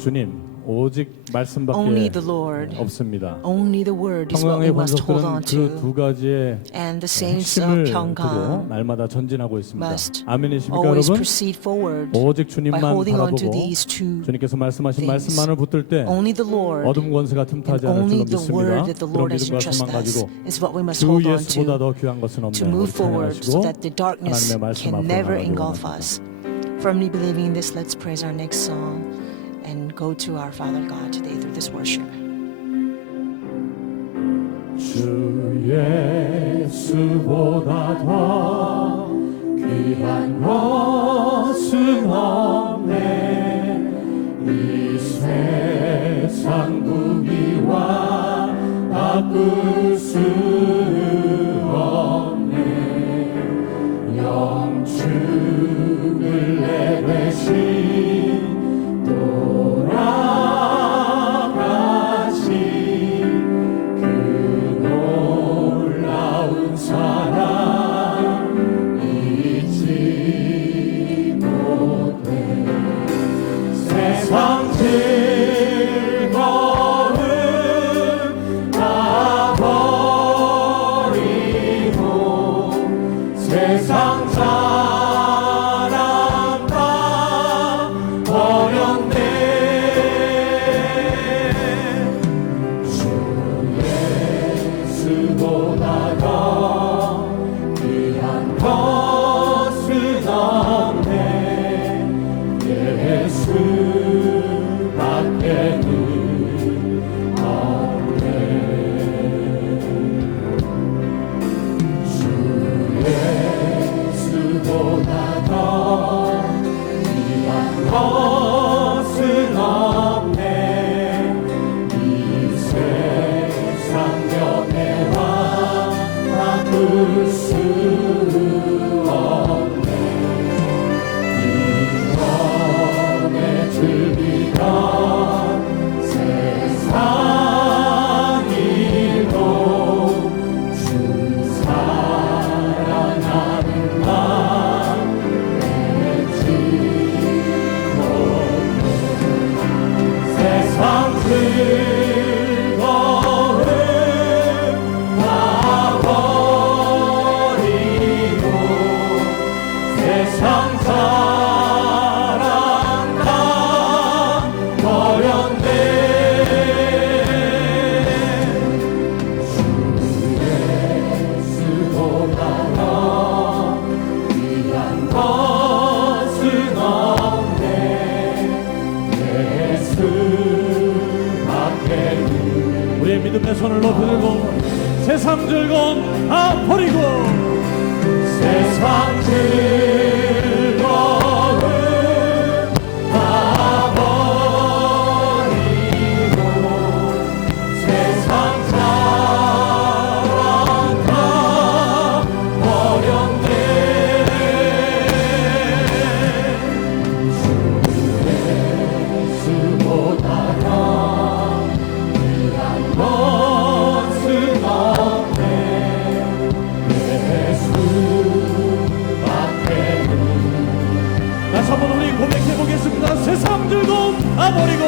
주님, 오직 말씀밖에 Only the Lord. 없습니다. Only the word is what we 평강의 must hold on 권속들은 그 to. 두 가지의 And the saints of 핵심을 두고 평강 날마다 전진하고 있습니다. must 아멘이십니까 always 여러분? proceed forward 오직 by 주님만 holding on to 바라보고 these two 주님께서 말씀하신 things. 말씀만을 붙들 때 Only the Lord 어둠 권세가 틈타지 and 않을 only 줄로 the word 믿습니다. that the 그런 Lord has 믿음과 소망 entrusted us 가지고 is what we must 주 hold on 예수보다 to 더 귀한 것은 없네. move 우리 forward so 찬양하시고 that the darkness 하나님의 말씀 can 앞으로 never 나가기 engulf 원합니다. us. Firmly believing in this, let's praise our next song and go to our Father God today through this worship. 주 예수보다 더 귀한 것은 없네. 이 세상 부귀와 바꿀 수 없네. 영축을 내배신 돌아가신 그 놀라운 사랑 잊지 못해. 세상 즐거움 다 버리고 세상 사랑 다 버렸네. 주 예수보다 더 귀한 것은 없네. 예수밖에는 없네. 주 예수보다 더 귀한 것은 없네. 이 세상 연애와 바꿀 수 없네. 이전에 즐기던 세상 일로 주 사랑하는 맘 내지 못해. 세상 즐거움 다 버리고 세상 사랑 다 버렸네. 주 예수보다 더 귀한 것은 없네. 예수밖에는. 우리의 믿음의 손을 높이 들고 세상 즐거움 다 버리고 세상 즐거움 다 버리고 세상 사랑 다 버렸네. 주 예수보다 더 귀한 것은 없네. 예수밖에는. 다시 한번 우리 고백해 보겠습니다. 세상 즐거움 다 버리고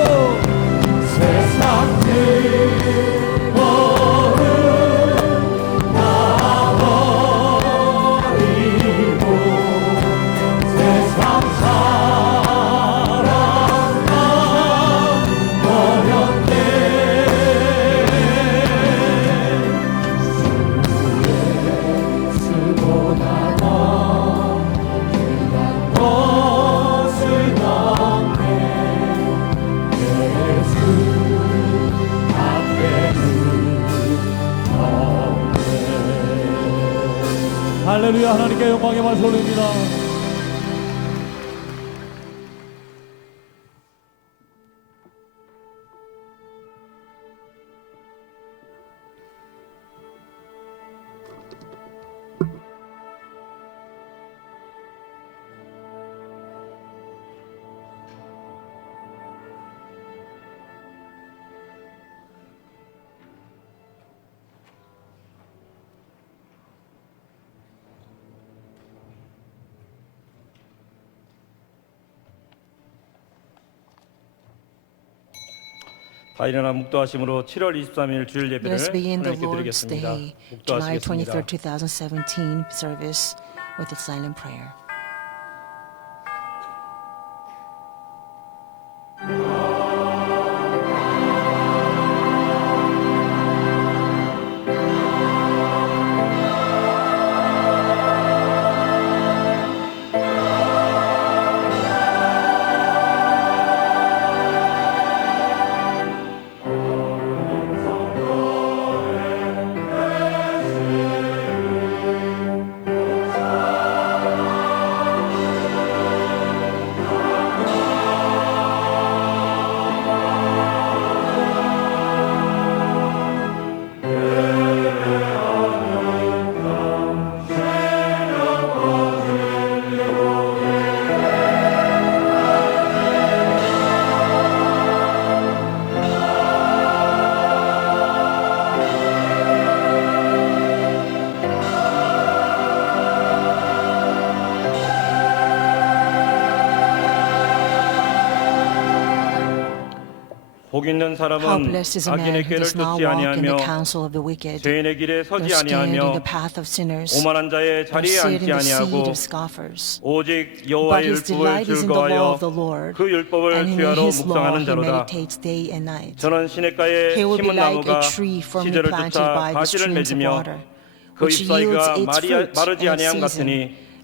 세상 즐거움 다 버리고 세상 사랑 다 버렸네. 예수보다 더 귀한 것은 없네. 예수 앞에는 없네. 할렐루야. 하나님께 영광의 말씀 올립니다. 다 일어나 묵도하심으로 7월 23일 주일 Let 예배를 us begin the 하나님께 Lord's 드리겠습니다. Day, July 23rd, 묵도하시겠습니다. 2017 service with a silent prayer. 복 있는 How 사람은 blessed is a man 악인의 who 길을 does not 쫓지 walk in 아니하며 the counsel of the wicked, 죄인의 길에 nor 서지 stand in 아니하며 the path of sinners, 오만한 자의 nor 자리에 sit in 앉지 the seat 아니하고 of scoffers. 오직 But 여호와의 his 율법을 delight is in the law 즐거워하여 of the Lord, 그 율법을 and in 주야로 his law 묵상하는 he 자로다. meditates day and night. 저는 시냇가에 He will be 심은 like 나무가 a tree firmly 시절을 planted 쫓아 by the 가시를 streams of 맺으며 water, 그 which yields 잎사귀가 its fruit 마르지 in its 아니함 season, 같으니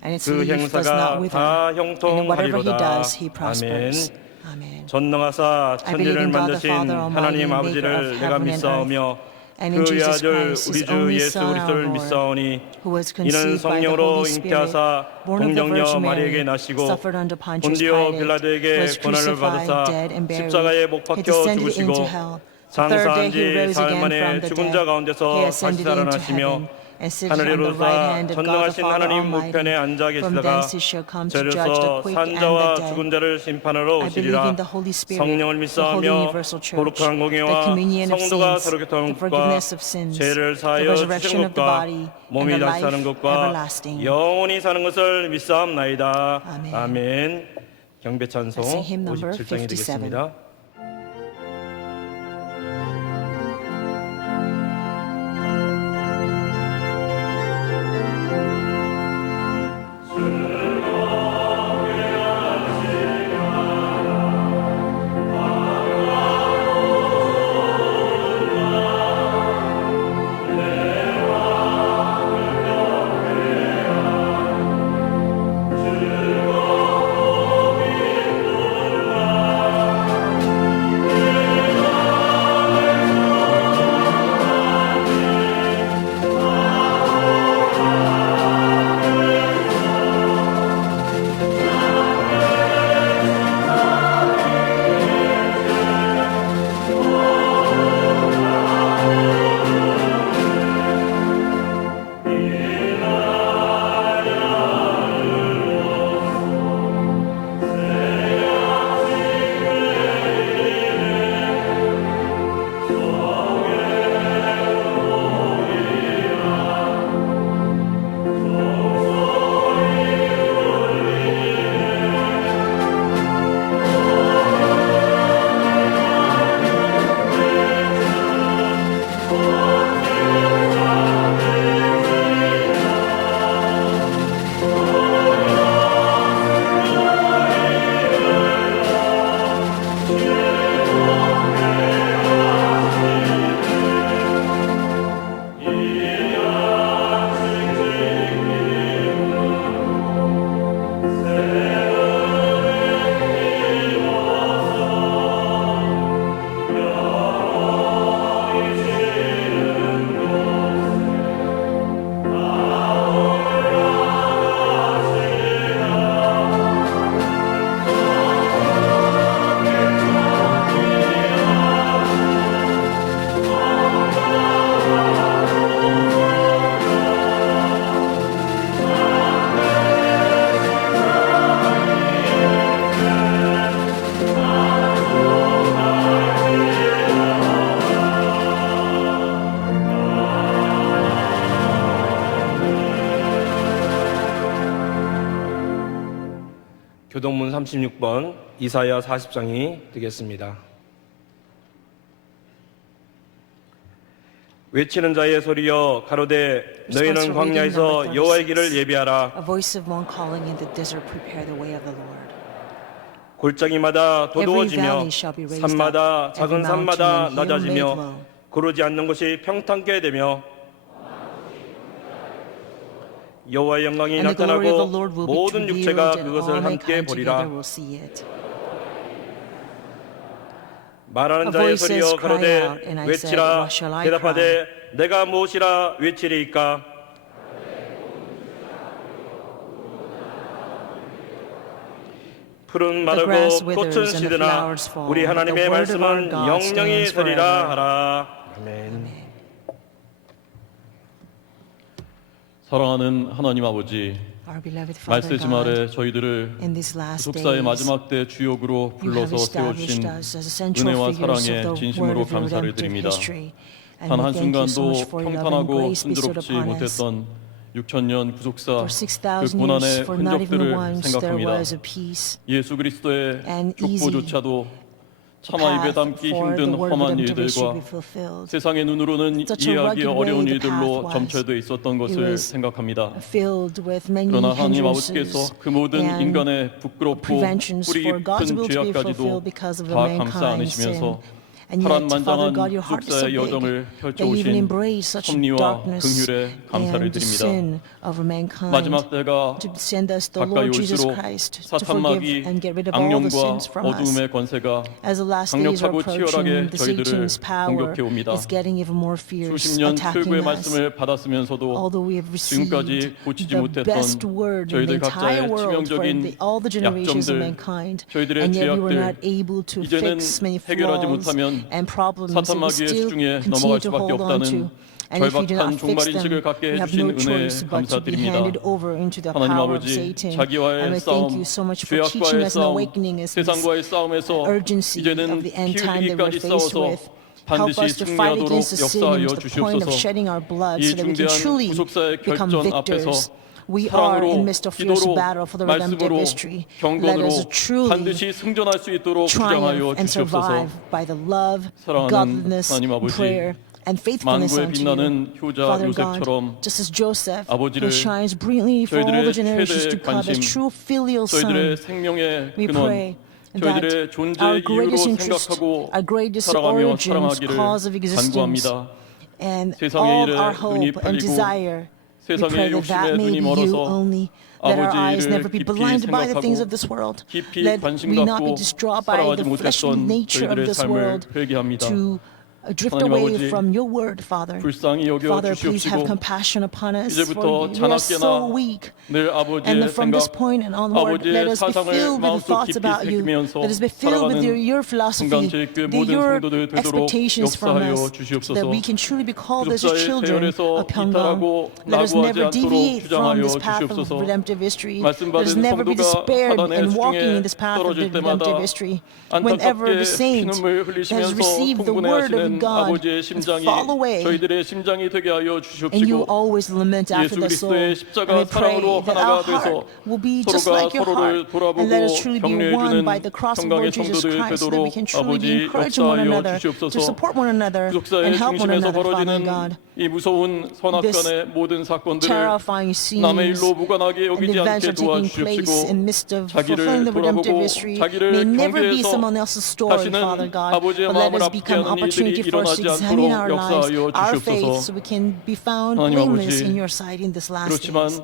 and its 그 leaf does not 행사가 wither, 다 and in whatever he 형통하리로다. does he prospers. 아멘. Amen. 전능하사 I believe 천지를 in God the 만드신 Father Almighty, 하나님 maker of 아버지를 내가 heaven and 믿사오며 and in 그의 Jesus 아들 Christ, 우리 his 주 only 예수 Son, our 그리스도를 Lord, 믿사오니 who was 이는 conceived by the 성령으로 Holy Spirit, 잉태하사 born of the 동정녀 Virgin 마리에게 Mary, 나시고 suffered under Pontius 본디오 Pilate, 빌라도에게 was 고난을 crucified, 받으사 dead, and buried. 십자가에 못 He 박혀 descended 죽으시고 into hell. The third day 장사한 he 지 rose 사흘 again from 만에 the 죽은 자 dead. He 가운데서 다시 ascended into 살아나시며 heaven and sits on 하늘에 the right 오르사 hand of God the 전능하신 Father 하나님 Almighty. 우편에 앉아 From 계시다가 thence he shall come to judge the 저리로서 quick and the 산자와 dead. 죽은 자를 심판하러 I believe 오시리라. in the Holy Spirit, 성령을 the Holy 믿사오며 Universal Church, 거룩한 the 공예와 communion of 성도가 saints, 서로 the 교통한 것과 forgiveness of sins, 죄를 the 사하여 resurrection 주신 of the 것과 body, and 몸이 the 다시 life 사는 것과 everlasting. 영원히 사는 것을 믿사옵나이다. 아멘. 아멘. 경배 Let's sing 찬송 hymn number 57장이 57. 되겠습니다. 교동문 36번 이사야 40장이 되겠습니다. 외치는 자의 소리여 가로되 너희는 광야에서 여호와의 길을 예비하라. A voice of one calling in the desert, prepare the way of the Lord. 골짜기마다 도두어지며 valley shall be raised 산마다 up, 작은 every 산마다 mountain and hill made 낮아지며 low. 고르지 않는 곳이 평탄케 되며 여호와의 영광이 And the glory of the 나타나고 Lord will be 모든 revealed, 육체가 and all 그것을 함께 mankind together 보리라. will see it. 말하는 A 자의 voice says, 소리여 "Cry 가로되 out," and I said, 외치라. "What shall I 대답하되 내가 무엇이라 외치리이까. 푸른 The 마르고 grass 꽃은 withers and the 시드나 flowers fall, 우리 but the 하나님의 word of our 말씀은 God 영영이 stands 서리라 forever. 하라. 아멘. Amen. 사랑하는 하나님 아버지, Our beloved Father 말세 주말에 God, 저희들을 in these last 속사의 days, 마지막 때 주역으로 you have 불러서 established 세우신 us as essential 은혜와 figures 사랑에 of the word 진심으로 of your 감사를 redemptive 드립니다. history. And 단 we 한 thank you so 순간도 much for your love and 평탄하고 grace bestowed 순조롭지 upon us. 못했던 6,000년 For 구속사 그 6,000 years, 고난의 for not even 흔적들을 once there 생각합니다. was a peace, 예수 그리스도의 and easy 족보조차도 차마 입에 path 담기 for the 힘든 word of 험한 redemptive history to be 일들과 fulfilled. 세상의 눈으로는 Such a 이해하기 rugged 어려운 way the 일들로 path was. 점철되어 있었던 It 것을 was 생각합니다. filled with many 그러나 하나님 hindrances 아버지께서 그 모든 and 인간의 부끄럽고 preventions 뿌리 for God's 깊은 will to be 죄악까지도 fulfilled because of the 다 감싸 mankind's sin. 안으시면서 And yet, Father 파란만장한 God, your heart is so 구속사의 big 여정을 that you even 펼쳐오신 embrace such 섭리와 darkness 긍휼에 감사를 and the 드립니다. sin of mankind 마지막 때가 to send us the 가까이 Lord Jesus 올수록 Christ to 사탄마귀 forgive and get rid of all the 악령과 sins from us. 어두움의 권세가 As the last days are 강력하고 approaching, 치열하게 the 저희들을 Satan's power 공격해 옵니다. is getting even more fierce, 수십 년 attacking 철구의 us. 말씀을 받았으면서도 Although we have received 지금까지 고치지 the 못했던 best word in the 저희들 entire 각자의 world for 치명적인 all the generations of 약점들, mankind, 저희들의 and yet we were not 죄악들, able to 이제는 fix many 해결하지 flaws 못하면 and problems that we 사탄마귀의 still 수중에 continue 넘어갈 to 수밖에 hold on to. 없다는 And if we do not 절박한 fix 종말인식을 them, 갖게 we have no 해주신 은혜에 choice but to be 감사드립니다. handed over into the 하나님 power of 아버지, Satan. 자기와의 And we thank 싸움, you so much for teaching 죄악과의 us and 싸움, awakening us in this 세상과의 싸움에서 urgency 이제는 of the end 피 time that we're 흘리기까지 faced 싸워서 with. Help 반드시 us to fight 승리하도록 against the sin 역사하여 to the point of 주시옵소서. shedding our blood 이 so that we can 중대한 truly 구속사의 become 결전 victors. 앞에서 We are in 사랑으로, the midst of fierce 기도로, battle for the redemptive 말씀으로, history. Let 경건으로 us truly 반드시 승전할 수 있도록 주장하여 triumph and 주시옵소서. survive by the love, 사랑하는 godliness, 하나님 아버지, prayer, and faithfulness 만국에 unto you. 빛나는 효자 Father God, 요셉처럼 just as Joseph, 아버지를 who shines brilliantly for all the 저희들의 generations to 최대 come as 관심, true filial son, 저희들의 생명의 we pray 근원, 저희들의 that 존재 our 이유로 greatest interest, 생각하고 our greatest 살아가며 origins, 사랑하기를 cause of existence, 간구합니다. and 세상의 all 일에 our 눈이 hope and 팔리고 desire, we 세상의 pray that 욕심에 that may 눈이 be you 멀어서 only. Let our 아버지 eyes 일을 never be 깊이 blinded by the things of 생각하고 this world. 깊이 Let 관심 we not be 갖고 distraught by 살아가지 the fleshly 못했던 nature of 저희들의 this 삶을 world 회개합니다. to drift 하나님 away 아버지, from your word, Father. 불쌍히 여겨 Father, please have 주시옵시고 compassion upon us, 이제부터 for we are so 자나깨나 weak. 늘 And 아버지의 from this 생각, point and onward, let 아버지의 us be 사상을 filled with the 마음속 thoughts 깊이 about you. 새기면서 Let us be filled with your philosophy, 순간제일교회 모든 your 성도들 되도록 expectations from 역사하여 us, so 주시옵소서. that we can truly be called as your 구속사의 children 대열에서 of Pyongyang. 이탈하고 Let us 낙오하지 never 않도록 deviate from 주장하여 this path of 주시옵소서. redemptive history. 말씀 Let us 받은 never be 성도가 despaired 사단의 in walking in 수중에 this path of 떨어질 redemptive 때마다 history. Whenever the 안타깝게 saint 피눈물 has 흘리시면서 received the word of 통분해하시는 God 아버지의 and 심장이 fall away, 저희들의 심장이 되게 하여 and you 주시옵시고 always lament after 예수 the soul. 그리스도의 And 십자가 we pray 사랑으로 that 하나가 our heart 돼서 will be just 서로가 like your 서로를 heart, and let us 돌아보고 truly be one 격려해주는 by the cross of 평강의 Lord Jesus 성도들 Christ, so that we 되도록 can truly be 아버지 encouraging one 역사하여 another, to 주시옵소서. support one another, 구속사의 and help one 중심에서 another, Father 벌어지는 God. 이 무서운 선악간의 모든 사건들을 Terrifying 남의 scenes 일로 무관하게 and 여기지 events 않게 are taking place 도와주시옵시고 in midst of fulfilling 자기를 the redemptive 돌아보고 history. 자기를 May never be 경계해서 someone else's story, 다시는 Father God, 아버지의 but let 마음을 us 아프게 become 하는 opportunity 일들이 for us to 일어나지 examine 않도록 our lives, 역사하여 our faith, 주시옵소서. so we can be found 하나님 blameless 아버지, in your sight in this last 그렇지만 days.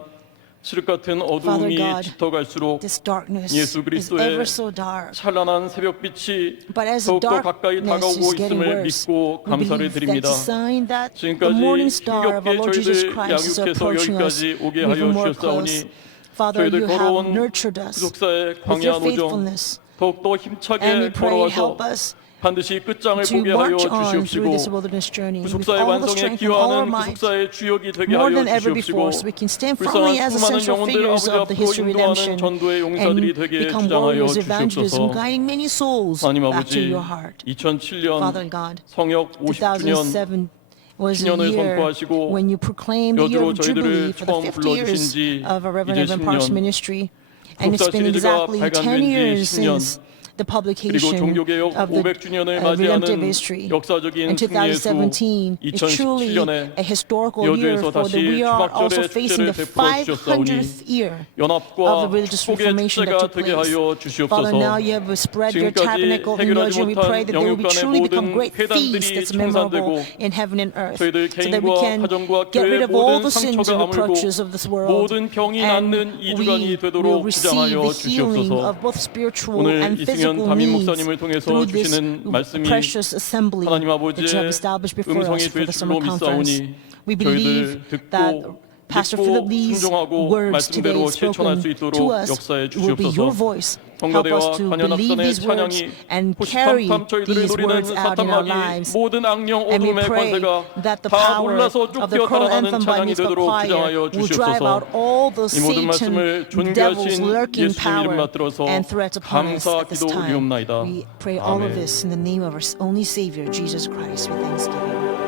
칠흑 같은 Father 어두움이 God, 짙어갈수록 This darkness 예수 is 그리스도의 ever so dark. 찬란한 새벽빛이 But as the 더욱더 가까이 darkness 다가오고 is getting 있음을 worse, 믿고 we 감사를 believe 드립니다. that's a sign that the 지금까지 morning star of our 힘겹게 Lord Jesus 저희들 Christ is 양육해서 approaching us 여기까지 오게 even 하여 more 주셨사오니 close. Father, 저희들 you have 걸어온 nurtured us 구속사의 with 광야 your 노정 faithfulness, 더욱더 and we 힘차게 pray, 걸어와서 help us 반드시 끝장을 to 보게 하여 march on through this 주시옵시고 wilderness journey with 구속사의 all the 완성에 strength and all our 기여하는 might, 구속사의 주역이 되게 more 하여 than ever 주시옵시고 before, so we can stand firmly 불쌍한 as 수많은 essential 영혼들 figures 아버지 of the 앞으로 history 인도하는 redemption 전도의 and 용사들이 되게 become 주장하여 warriors, evangelism, 주시옵소서. guiding many souls 하나님 back to 아버지 your heart. 2007년 Father God, 성역 50주년 2007 was a 신년을 year 선포하시고 when you proclaimed the year 여주로 of Jubilee 저희들을 for the 처음 50 years 불러주신 지 of our Reverend 이제 Evan Parks 10년 ministry. And it's 구속사 been 시리즈가 exactly 10 발간된 지 years 10년 since the 그리고 publication 종교개혁 of the 500주년을 redemptive 맞이하는 history. 역사적인 And 승리의 수 2017 is truly 2017년에 a historical year 여주에서 for the 다시 we are also 주박절의 facing the 축제를 베풀어 주셨사오니 500th year of 연합과 the religious 축복의 reformation that 축제가 took 되게 place. 하여 Father, 주시옵소서. now you have spread your 지금까지 tabernacle in 해결하지 Yoju. We pray 못한 that there will be 영육간의 truly become 모든 great feasts 회단들이 that's memorable 청산되고 in heaven and earth, 저희들 so that we 개인과 can 가정과 get rid 교회의 of all 모든 the sins 상처가 and 아물고 reproaches of this world, 모든 병이 and 낫는 이 주간이 we 되도록 will receive 주장하여 the healing 주시옵소서. of both spiritual 오늘 and 이승현 physical 담임 needs 목사님을 통해서 through this 주시는 말씀이 precious assembly 하나님 that you have 아버지의 established before us 음성이 for 될 the summer 줄로 conference. 믿사오니 We believe 저희들 that 듣고 Pastor 믿고 Philip Lee's 순종하고 words today 말씀대로 실천할 수 spoken 있도록 to us 역사해 will be your 주시옵소서. voice. Help us 성가대와 to believe 관현악단의 these words 찬양이 and carry 호시탐탐 저희들을 these 노리는 words out in our 사탄마귀 lives. 모든 악령 And we 어둠의 pray 권세가 that the 다 power 놀라서 of the 쫓겨 choral 달아나는 anthem by 찬양이 Mitzvah 되도록 choir 주장하여 will drive out 주시옵소서. all the 이 모든 말씀을 Satan, devils, 존귀하신 lurking 예수님 이름 power 받들어서 and threats upon us 감사 at this 기도 time. 올리옵나이다. We pray all of 아멘. this in the name of our only Savior, Jesus Christ, with thanksgiving. Amen.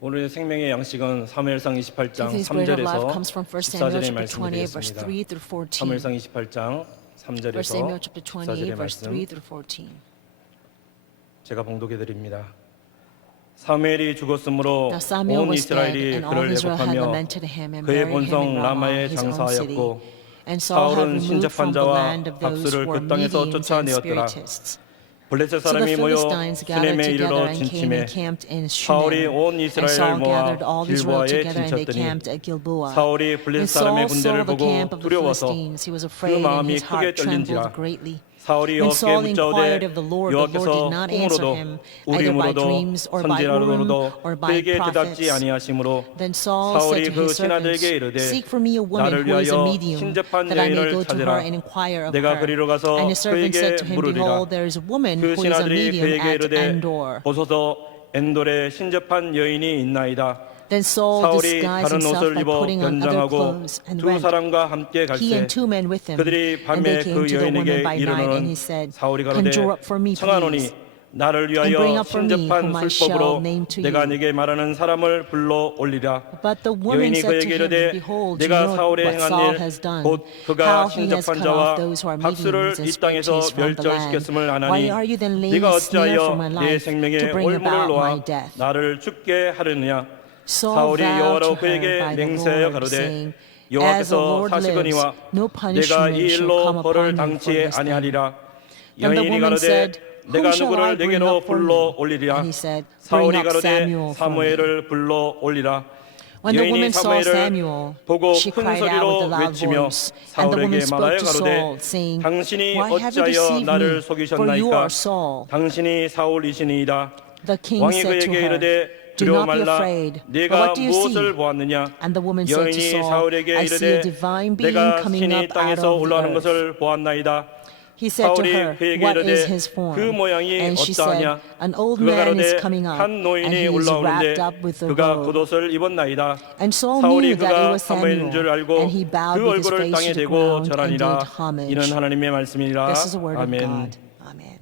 오늘의 생명의 양식은 사무엘상 28장 Today's bread of life 3절에서 comes from 1 Samuel 14절의 chapter 말씀을 28, verse 드리겠습니다. 3 through 14. 사무엘상 28장 1 3절에서 Samuel chapter 28, 14절의 verse 3 말씀 through 14. 제가 봉독해 드립니다. 사무엘이 죽었으므로 Now Samuel 온 was dead, 이스라엘이 and all 그를 Israel had 애곡하며 lamented him and 그의 buried him in 본성 Ramah, 라마에 his own city. 장사하였고 And Saul had 사울은 removed 신접한 from the 자와 land of those 박수를 who were 그 땅에서 mediums and 쫓아내었더라. spiritists. 블레셋 So the 사람이 모여 Philistines gathered 수넴에 together 이르러 and came 진침해 and camped in 사울이 Shunem. 온 And 이스라엘을 Saul 모아 gathered all Israel 길보아에 together and they 진쳤더니 camped at Gilboa. 사울이 블레셋 When Saul 사람의 saw 군대를 the 보고 camp of the 두려워서 Philistines, he was 그 afraid and 마음이 his 크게 heart trembled 떨린지라 greatly. 사울이 When 여호와께 Saul inquired 묻자오되 of the Lord 여호와께서 did not answer 꿈으로도 him, either by 우림으로도 dreams or by Urim 선지자로도 or by 그에게 대답지 prophets. 아니하시므로 Then Saul said 사울이 to 그 his servants, 신하들에게 이르되 Seek for me a woman 나를 who is a 위하여 medium, 신접한 that I may 여인을 go to her 찾으라. and inquire of 내가 her. 그리로 가서 And his servant said 그에게 to him, 물으리라. Behold, there is a woman 그 who is a 신하들이 medium 그에게 at 이르되 Endor. 보소서 엔돌에 신접한 여인이 있나이다. Then Saul 사울이 disguised 다른 himself 옷을 by 입어 putting on other 변장하고 clothes and 두 went, 사람과 함께 he 갈새 and 2 men with him. 그들이 And 밤에 they came 그 to the woman 여인에게 by night, and 이르노는 he said, 사울이 가로되 Conjure up for me, 청하노니 please, 나를 and bring 위하여 up for me 신접한 whom I shall 술법으로 name to 내가 you. 네게 말하는 사람을 불러 올리라. But the woman 여인이 said to 그에게 him, 이르되 Behold, you 내가 know 사울의 what 행한 Saul 일 has done, 곧 how 그가 he has 신접한 cut 자와 off those who are 박수를 mediums and 이 땅에서 spiritists from the land. 멸절시켰음을 Why 아나니 are you then laying 네가 a snare for 어찌하여 my 내 life 생명에 to bring 올무를 about 놓아 my death? 나를 죽게 하려느냐. Saul 사울이 vowed to 여호와로 her 그에게 by the 맹세하여 Lord, 가로되 saying, As the 여호와께서 Lord lives, 사시거니와 no 내가 punishment 이 shall 일로 come 벌을 upon you for 당치 this thing. 아니하리라. Then the 여인이 woman 가로되 said, 내가 Whom shall I 누구를 bring 내게로 up for 불러 you? 올리리라. And he said, Bring 사울이 up 가로되 Samuel for me. 사무엘을 불러 올리라. When the 여인이 woman saw 사무엘을 Samuel, 보고 she 큰 cried out with a 소리로 loud 외치며 voice. And the woman 사울에게 spoke 말하여 to 가로되 Saul, saying, 당신이 Why have you 어찌하여 deceived 나를 me? For you 속이셨나이까. are Saul. 당신이 사울이시니이다. The king 왕이 said to 그에게 her, 이르되 Do 두려워 not be 말라. afraid. For 네가 what do you see? 무엇을 보았느냐. And the woman said to 여인이 Saul, 사울에게 I see a 이르되 divine being 내가 coming 신이 up out 땅에서 of the 올라오는 earth. 것을 보았나이다. He said to 사울이 her, 그에게 What 이르되 is his form? 그 모양이 And she said, 어떠하냐. An old 그가 man is 가로되 coming up, 한 and 노인이 he is 올라오는데 wrapped up with a 그가 robe. 겉옷을 입었나이다. And Saul 사울이 knew that it 그가 was 사무엘인 줄 Samuel, 알고 and he bowed 그 with his 얼굴을 face 땅에 to the 대고 ground and 절하니라. did homage. 이는 하나님의 말씀이니라. This is the word of 아멘. God. Amen.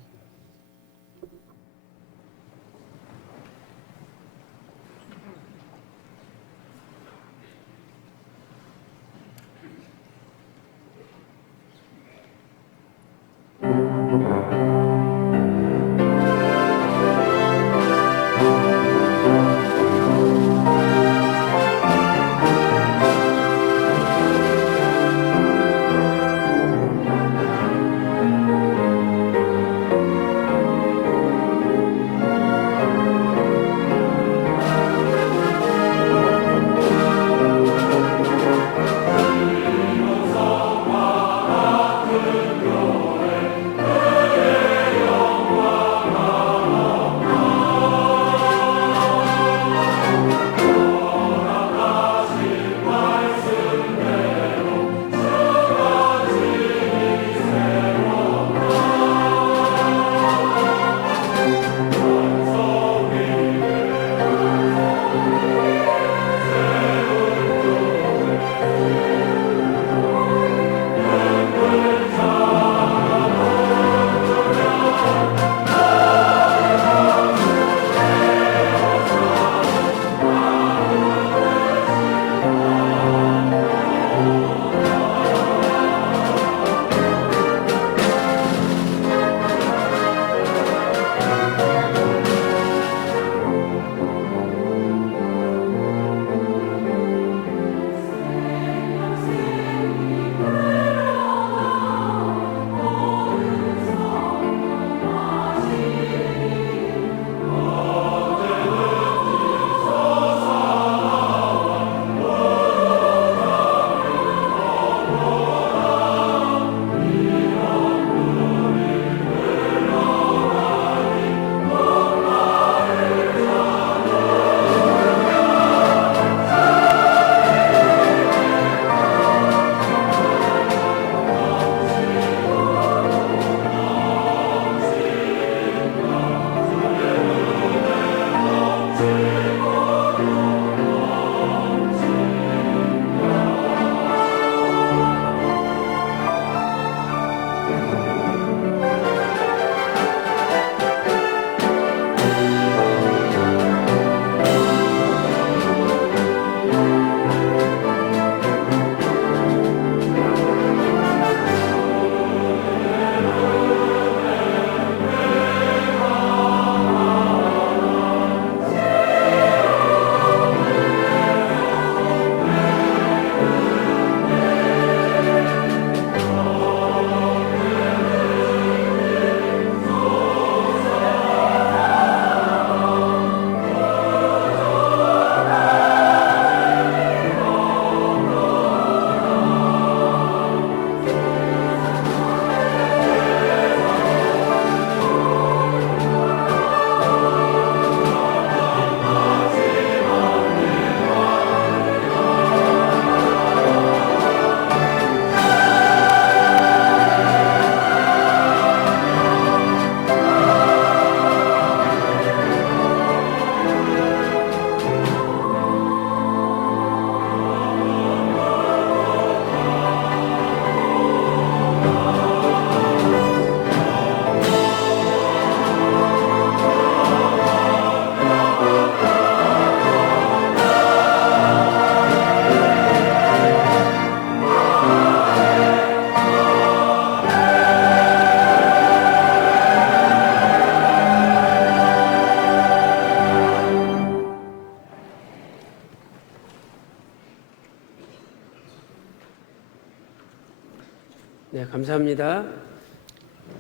네, 감사합니다.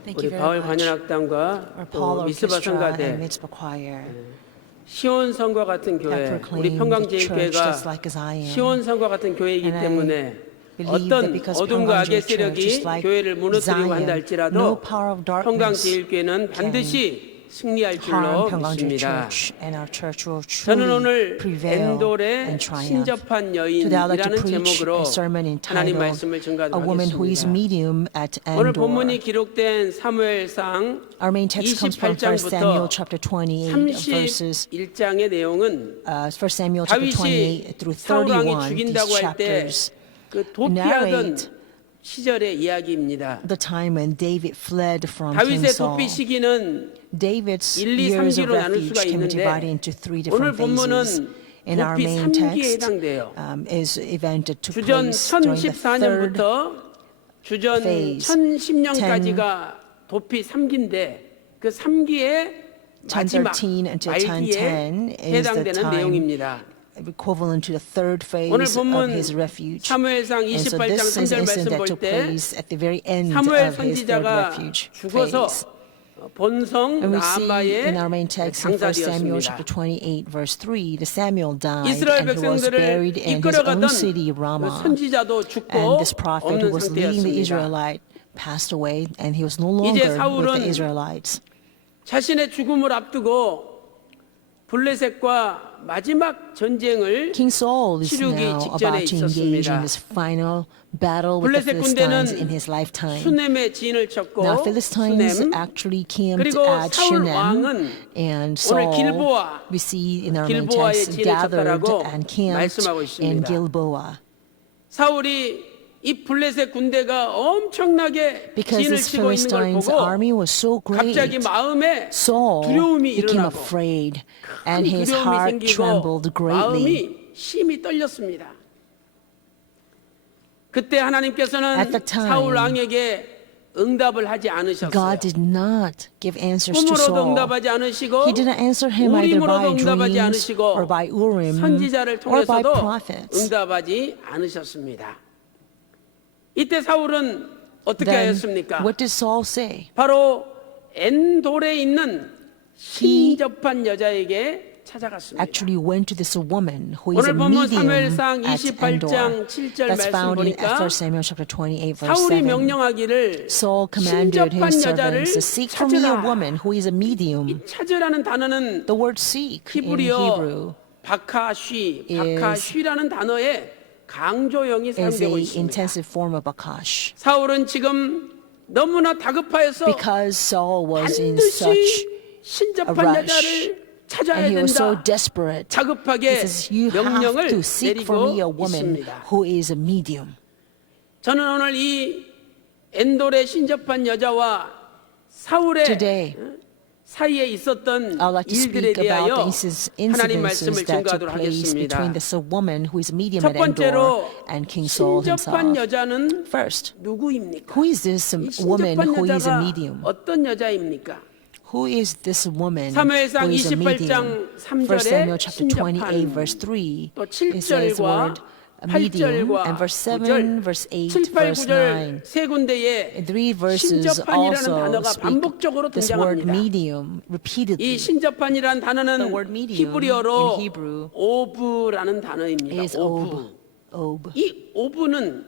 Thank 우리 you very 바울 much. 관현악단과 Our 또 Paul 미스바 Orchestra and 성가대, Mitzvah Choir 시온성과 같은 that 교회, 우리 proclaim the church 평강제일교회가 just like as I am. 시온성과 같은 교회이기 And I 때문에 believe that 어떤 because 어둠과 악의 Church, 세력이 just like 교회를 무너뜨리고 Zion, 한다 no 할지라도 power of darkness 평강제일교회는 반드시 승리할 줄로 harm Pyongyang 믿습니다. Church, and our church will 저는 truly 오늘 prevail 엔돌의 and triumph. 신접한 Today I'd like to 여인이라는 preach 제목으로 a sermon 하나님 entitled 말씀을 A 증거하도록 Woman Who is 하겠습니다. Medium at 오늘 본문이 Endor. 기록된 사무엘상 Our main text comes from 1 Samuel 28장부터 chapter 28 verses 31장의 내용은 1 Samuel chapter 28 다윗이 through 사울 왕이 31. 죽인다고 These 할 때 chapters 그 도피하던 narrate 시절의 이야기입니다. the time when David fled from King 다윗의 Saul. 도피 시기는 David's 1, 2, years of 3기로 나눌 refuge 수가 can be 있는데 divided into three 오늘 different 본문은 phases. In our 도피 main 3기에 text, 해당돼요. is event that took 주전 place during the third 1014년부터 주전 phase, 1010년까지가 도피 3기인데 그 3기의 마지막 1013 until 말기에 1010 is the 해당되는 time 내용입니다. equivalent to the third 오늘 phase of 본문 his refuge. 사무엘상 And so 28장 this is 3절 incident 말씀 that 볼 took 때 place at the very end 사무엘 of his third 선지자가 refuge 죽어서 phase. 본성 And we see 라마의 in our main text in 1 Samuel 장사되었습니다. chapter 28 verse 3, the Samuel died 이스라엘 and he was 백성들을 buried in his own 이끌어가던 city 그 Ramah. 선지자도 And 죽고 this prophet who 없는 was leading the 상태였습니다. Israelite passed away and he was no 이제 longer with 사울은 the Israelites. 자신의 죽음을 앞두고 블레셋과 마지막 전쟁을 King Saul is 치르기 now 직전에 about to engage in 있었습니다. this final battle with the 블레셋 Philistines in 군대는 his lifetime. 수넴에 진을 쳤고 Now Philistines 수넴 actually camped 그리고 at 사울 Shunem, 왕은 and 오늘 Saul, 길보아, we see in our main 길보아에 text, 진을 gathered 쳤다라고 and camped 말씀하고 in 있습니다. Gilboa. 사울이 이 블레셋 군대가 엄청나게 Because 진을 this 치고 있는 걸 Philistines' 보고 army was so great, 갑자기 마음에 Saul 두려움이 became 일어나고 afraid, 큰 and his 두려움이 heart 생기고 trembled greatly. 마음이 심히 떨렸습니다. 그때 하나님께서는 At the time, 사울 왕에게 응답을 하지 않으셨어요. God did not give answers to 꿈으로도 Saul. 응답하지 않으시고 He didn't answer him either 우림으로도 by 응답하지 dreams 않으시고 or by Urim 선지자를 or by 통해서도 prophets. 응답하지 않으셨습니다. 이때 사울은 어떻게 Then 하였습니까? what did Saul say? 바로 엔돌에 있는 신접한 여자에게 찾아갔습니다. Actually went to this woman who is a 오늘 본문 medium 사무엘상 at 28장 Endor. 7절 That's 말씀 found in 보니까 1 Samuel chapter 28 verse 사울이 7. 명령하기를 Saul commanded 신접한 his 여자를 servants to seek for me a 찾으라. woman who is a medium. 찾으라는 단어는 The word seek in 히브리어 Hebrew 바카쉬, is- 바카쉬라는 단어에 강조형이 is 사용되고 a 있습니다. intensive form of akash. 사울은 지금 너무나 다급하여서 Because Saul was in such 반드시 신접한 a rush, 여자를 찾아야 and he was so 된다. desperate. He 다급하게 says, you have 명령을 to seek for me a 내리고 woman 있습니다. who is a medium. 저는 오늘 이 엔돌의 신접한 여자와 사울의 Today, 사이에 있었던 I would like to 일들에 speak about 대하여 the 하나님 말씀을 incidences that took 증거하도록 place 하겠습니다. between this woman who is a medium 첫 at Endor 번째로 and King Saul 신접한 himself. 여자는 First, 누구입니까? who is this 이 woman 신접한 who is a 여자가 medium? 어떤 여자입니까? Who is this woman who 사무엘상 is a 28장 medium? 1 Samuel chapter 28 신접한 verse 3 또 it says the 7절과 word medium, 8절과 and verse 7, 9절, verse 8, 7, 8, verse 9절 9. 세 군데에 Three verses 신접한이라는 also 단어가 speak 반복적으로 this word 등장합니다. medium 이 repeatedly. 신접한이라는 단어는 The word medium 히브리어로 in Hebrew 오브라는 단어입니다. is ob. Ob. 이 오브는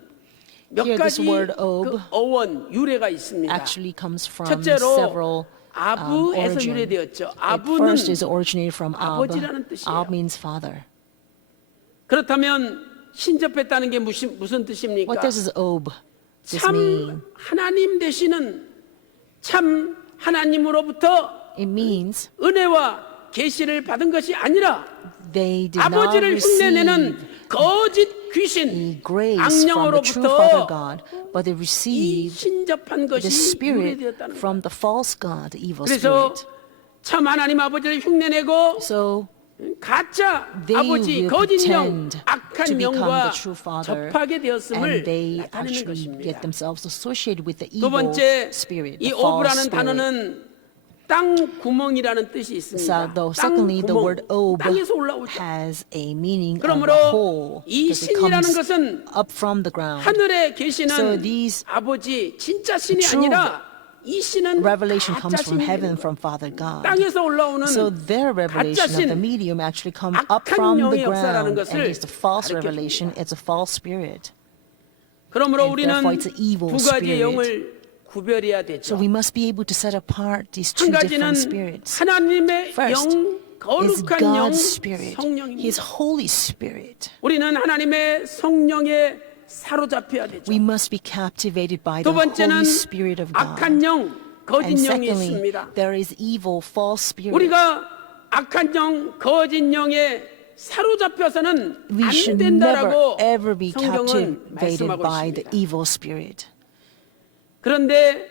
몇 Here this 가지 word 그 ob 어원 유래가 있습니다. Actually comes from 첫째로 several 아브에서 origin. 유래되었죠. It 아브는 first is originated from Ab. 아버지라는 뜻이에요. Ab means father. 그렇다면 신접했다는 게 무슨 뜻입니까? What does ob this 참 mean? 하나님 되시는 참 하나님으로부터 It means 은혜와 계시를 받은 것이 아니라 they did not 아버지를 흉내내는 receive 거짓 the 귀신 grace from the true Father 악령으로부터 God, but they 이 received 신접한 the 것이 spirit 유래되었다는 거예요. from the false God, the evil 그래서 spirit. 참 하나님 아버지를 흉내내고 So 가짜 they 아버지 will 거짓 영 pretend to 악한 become 영과 the true Father, 접하게 되었음을 and they 나타내는 actually 것입니다. get themselves associated with the 두 evil 번째 spirit, 이 the false 오브라는 spirit. 단어는 땅 구멍이라는 뜻이 So, 있습니다. though, 땅 secondly, the word 구멍, ob 땅에서 올라오죠. has a meaning of 그러므로 a hole 이 because it 신이라는 comes 것은 up from the ground. 하늘에 So 계시는 these 아버지 진짜 신이 true 아니라 이 신은 Revelation 가짜 comes from 신이 heaven 되는 from Father God. 땅에서 올라오는 So their revelation of the 가짜 신, medium actually come up 악한 from the 영의 역사라는 ground, and 것을 it's the false 가르쳐 revelation. 줍니다. It's a false spirit. 그러므로 And 우리는 therefore it's an evil 두 가지의 spirit. 영을 구별해야 So 되죠. we must be able to set apart these two 한 different 가지는 spirits. 하나님의 First 영, is 거룩한 영, God's spirit, His 성령입니다. Holy Spirit. 우리는 하나님의 성령에 사로잡혀야 되죠. We must be captivated by 두 the 번째는 Holy Spirit of 악한 God. 영, 거짓 And 영이 secondly, 있습니다. there is evil, false spirit. 우리가 악한 영, 거짓 영에 사로잡혀서는 We 안 should never 된다라고 ever be 성경은 captivated 말씀하고 by the 있습니다. evil spirit. 그런데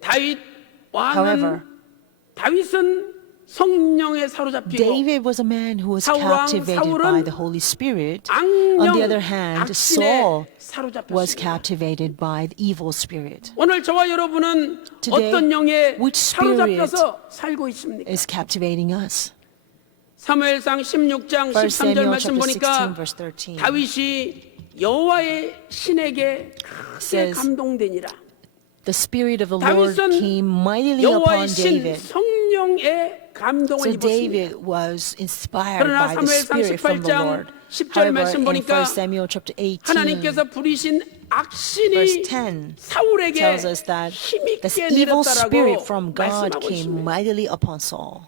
다윗 However, 왕은 다윗은 성령에 사로잡히고 David was a man who was captivated by the Holy Spirit. On the other 악령, hand, 악신에 Saul was 사로잡혔습니다. captivated by the evil spirit. 오늘 저와 여러분은 Today, 어떤 영에 which spirit 사로잡혀서 살고 있습니까? Is captivating us. 사무엘상 16장 1 13절 Samuel 말씀 chapter 보니까 16, verse 13 다윗이 여호와의 신에게 크게 says, 감동되니라. The Spirit of the Lord 다윗은 came mightily upon 여호와의 신 David. 성령의 감동을 So 입었습니다. David was inspired 그러나 by the 사무엘상 Spirit from the 18장 Lord. 10절 However, 말씀 in 보니까 1 Samuel chapter 18, 하나님께서 부리신 verse 악신이 10 사울에게 tells us that 힘있게 this evil spirit 내렸다라고 from God 말씀하고 came 있습니다. mightily upon Saul.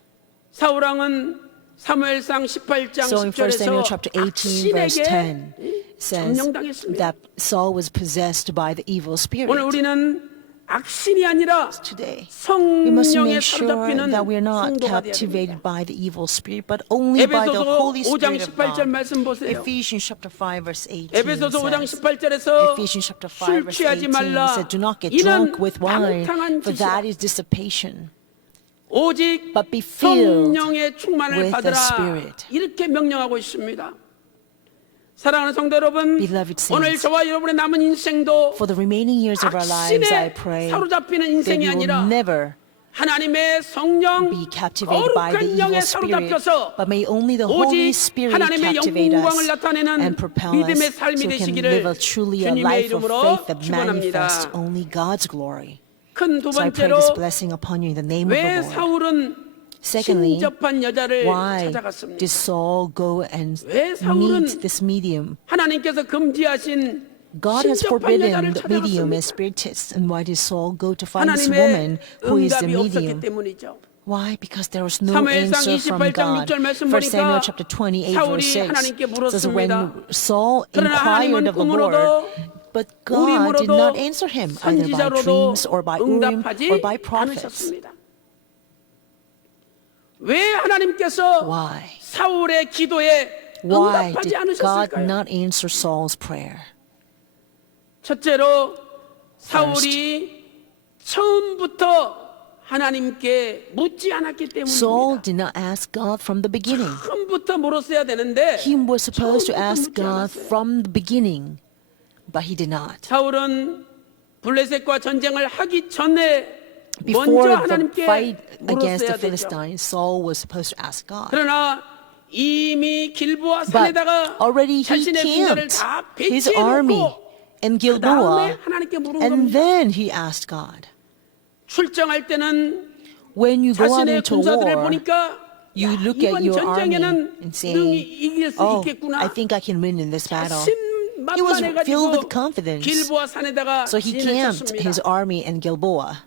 사울 왕은 사무엘상 18장 So in 1 Samuel 10절에서 chapter 18, verse 10 says 점령당했습니다. that Saul was possessed by the evil spirit. 오늘 우리는 악신이 아니라 Today, we must 성령에 make sure 사로잡히는 that we're not 성도가 되어야 captivated 됩니다. by the evil spirit, but only by the 에베소서 Holy 5장 Spirit of 18절 God. 말씀 보세요. Ephesians chapter 5, verse 18 에베소서 5장 says, 18절에서 Ephesians chapter 5, 술 verse 취하지 18 말라. said, do not get 이는 drunk with wine, 방탕한 for 짓이라. that is dissipation. 오직 But be filled 성령의 충만을 with the 받으라. Spirit. 이렇게 명령하고 있습니다. 사랑하는 성도 여러분, Beloved saints, 오늘 저와 여러분의 남은 인생도 For the remaining years of our lives, I 악신에 pray 사로잡히는 that 인생이 we will 아니라 never 하나님의 성령 be captivated by the 거룩한 evil 영에 spirit, 사로잡혀서 but may only the Holy 오직 Spirit 하나님의 captivate us 영광을 나타내는 and propel 믿음의 us 삶이 so we can 되시기를 live a truly a 주님의 life of 이름으로 faith that 축원합니다. manifests only God's glory. 큰 두 So I pray 번째로 this blessing upon you in the name of 왜 the Lord. 사울은 Secondly, 신접한 여자를 why 찾아갔습니까? did Saul go and 왜 사울은 meet this medium? 하나님께서 금지하신 God has 신접한 forbidden 여자를 the medium and 찾아갔습니까? spiritists, and why did Saul go to find this woman 하나님의 who is the 응답이 없었기 medium? 때문이죠. Why? Because there was no 사무엘상 answer from 28장 God. 6절 말씀 1 Samuel 보니까 chapter 28 사울이 verse 6 하나님께 says when 물었습니다. Saul 그러나 inquired 하나님은 of the Lord, 꿈으로도 but God did 우림으로도 not answer him either by 선지자로도 dreams or by Urim 응답하지 or by prophets. 않으셨습니다. 왜 하나님께서 Why? 사울의 기도에 Why 응답하지 did God 않으셨을까요? not answer Saul's prayer? 첫째로 사울이 처음부터 하나님께 묻지 않았기 Saul 때문입니다. did not ask God from the beginning. 처음부터 물었어야 되는데 He was supposed to 처음부터 ask 묻지 God 않았어요. from the beginning, but he did not. 사울은 블레셋과 전쟁을 하기 전에 Before 먼저 the 하나님께 fight against the 물었어야 되죠. Philistines, Saul was supposed to ask God. 그러나 이미 길보아 But 산에다가 already he 자신의 군대를 camped 다 his army 배치해놓고 in 그 다음에 Gilboa, 하나님께 물은 and 겁니다. then he asked God. 출정할 때는 When you go out 자신의 into 군사들을 war, 보니까 you 야, look at 이번 your army 전쟁에는 and 능히 say, 이길 수 oh, 있겠구나. I think I can win in this battle. He was filled 자신만만해가지고 with confidence. 길보아 산에다가 So he 진을 camped his 쳤습니다. army in Gilboa.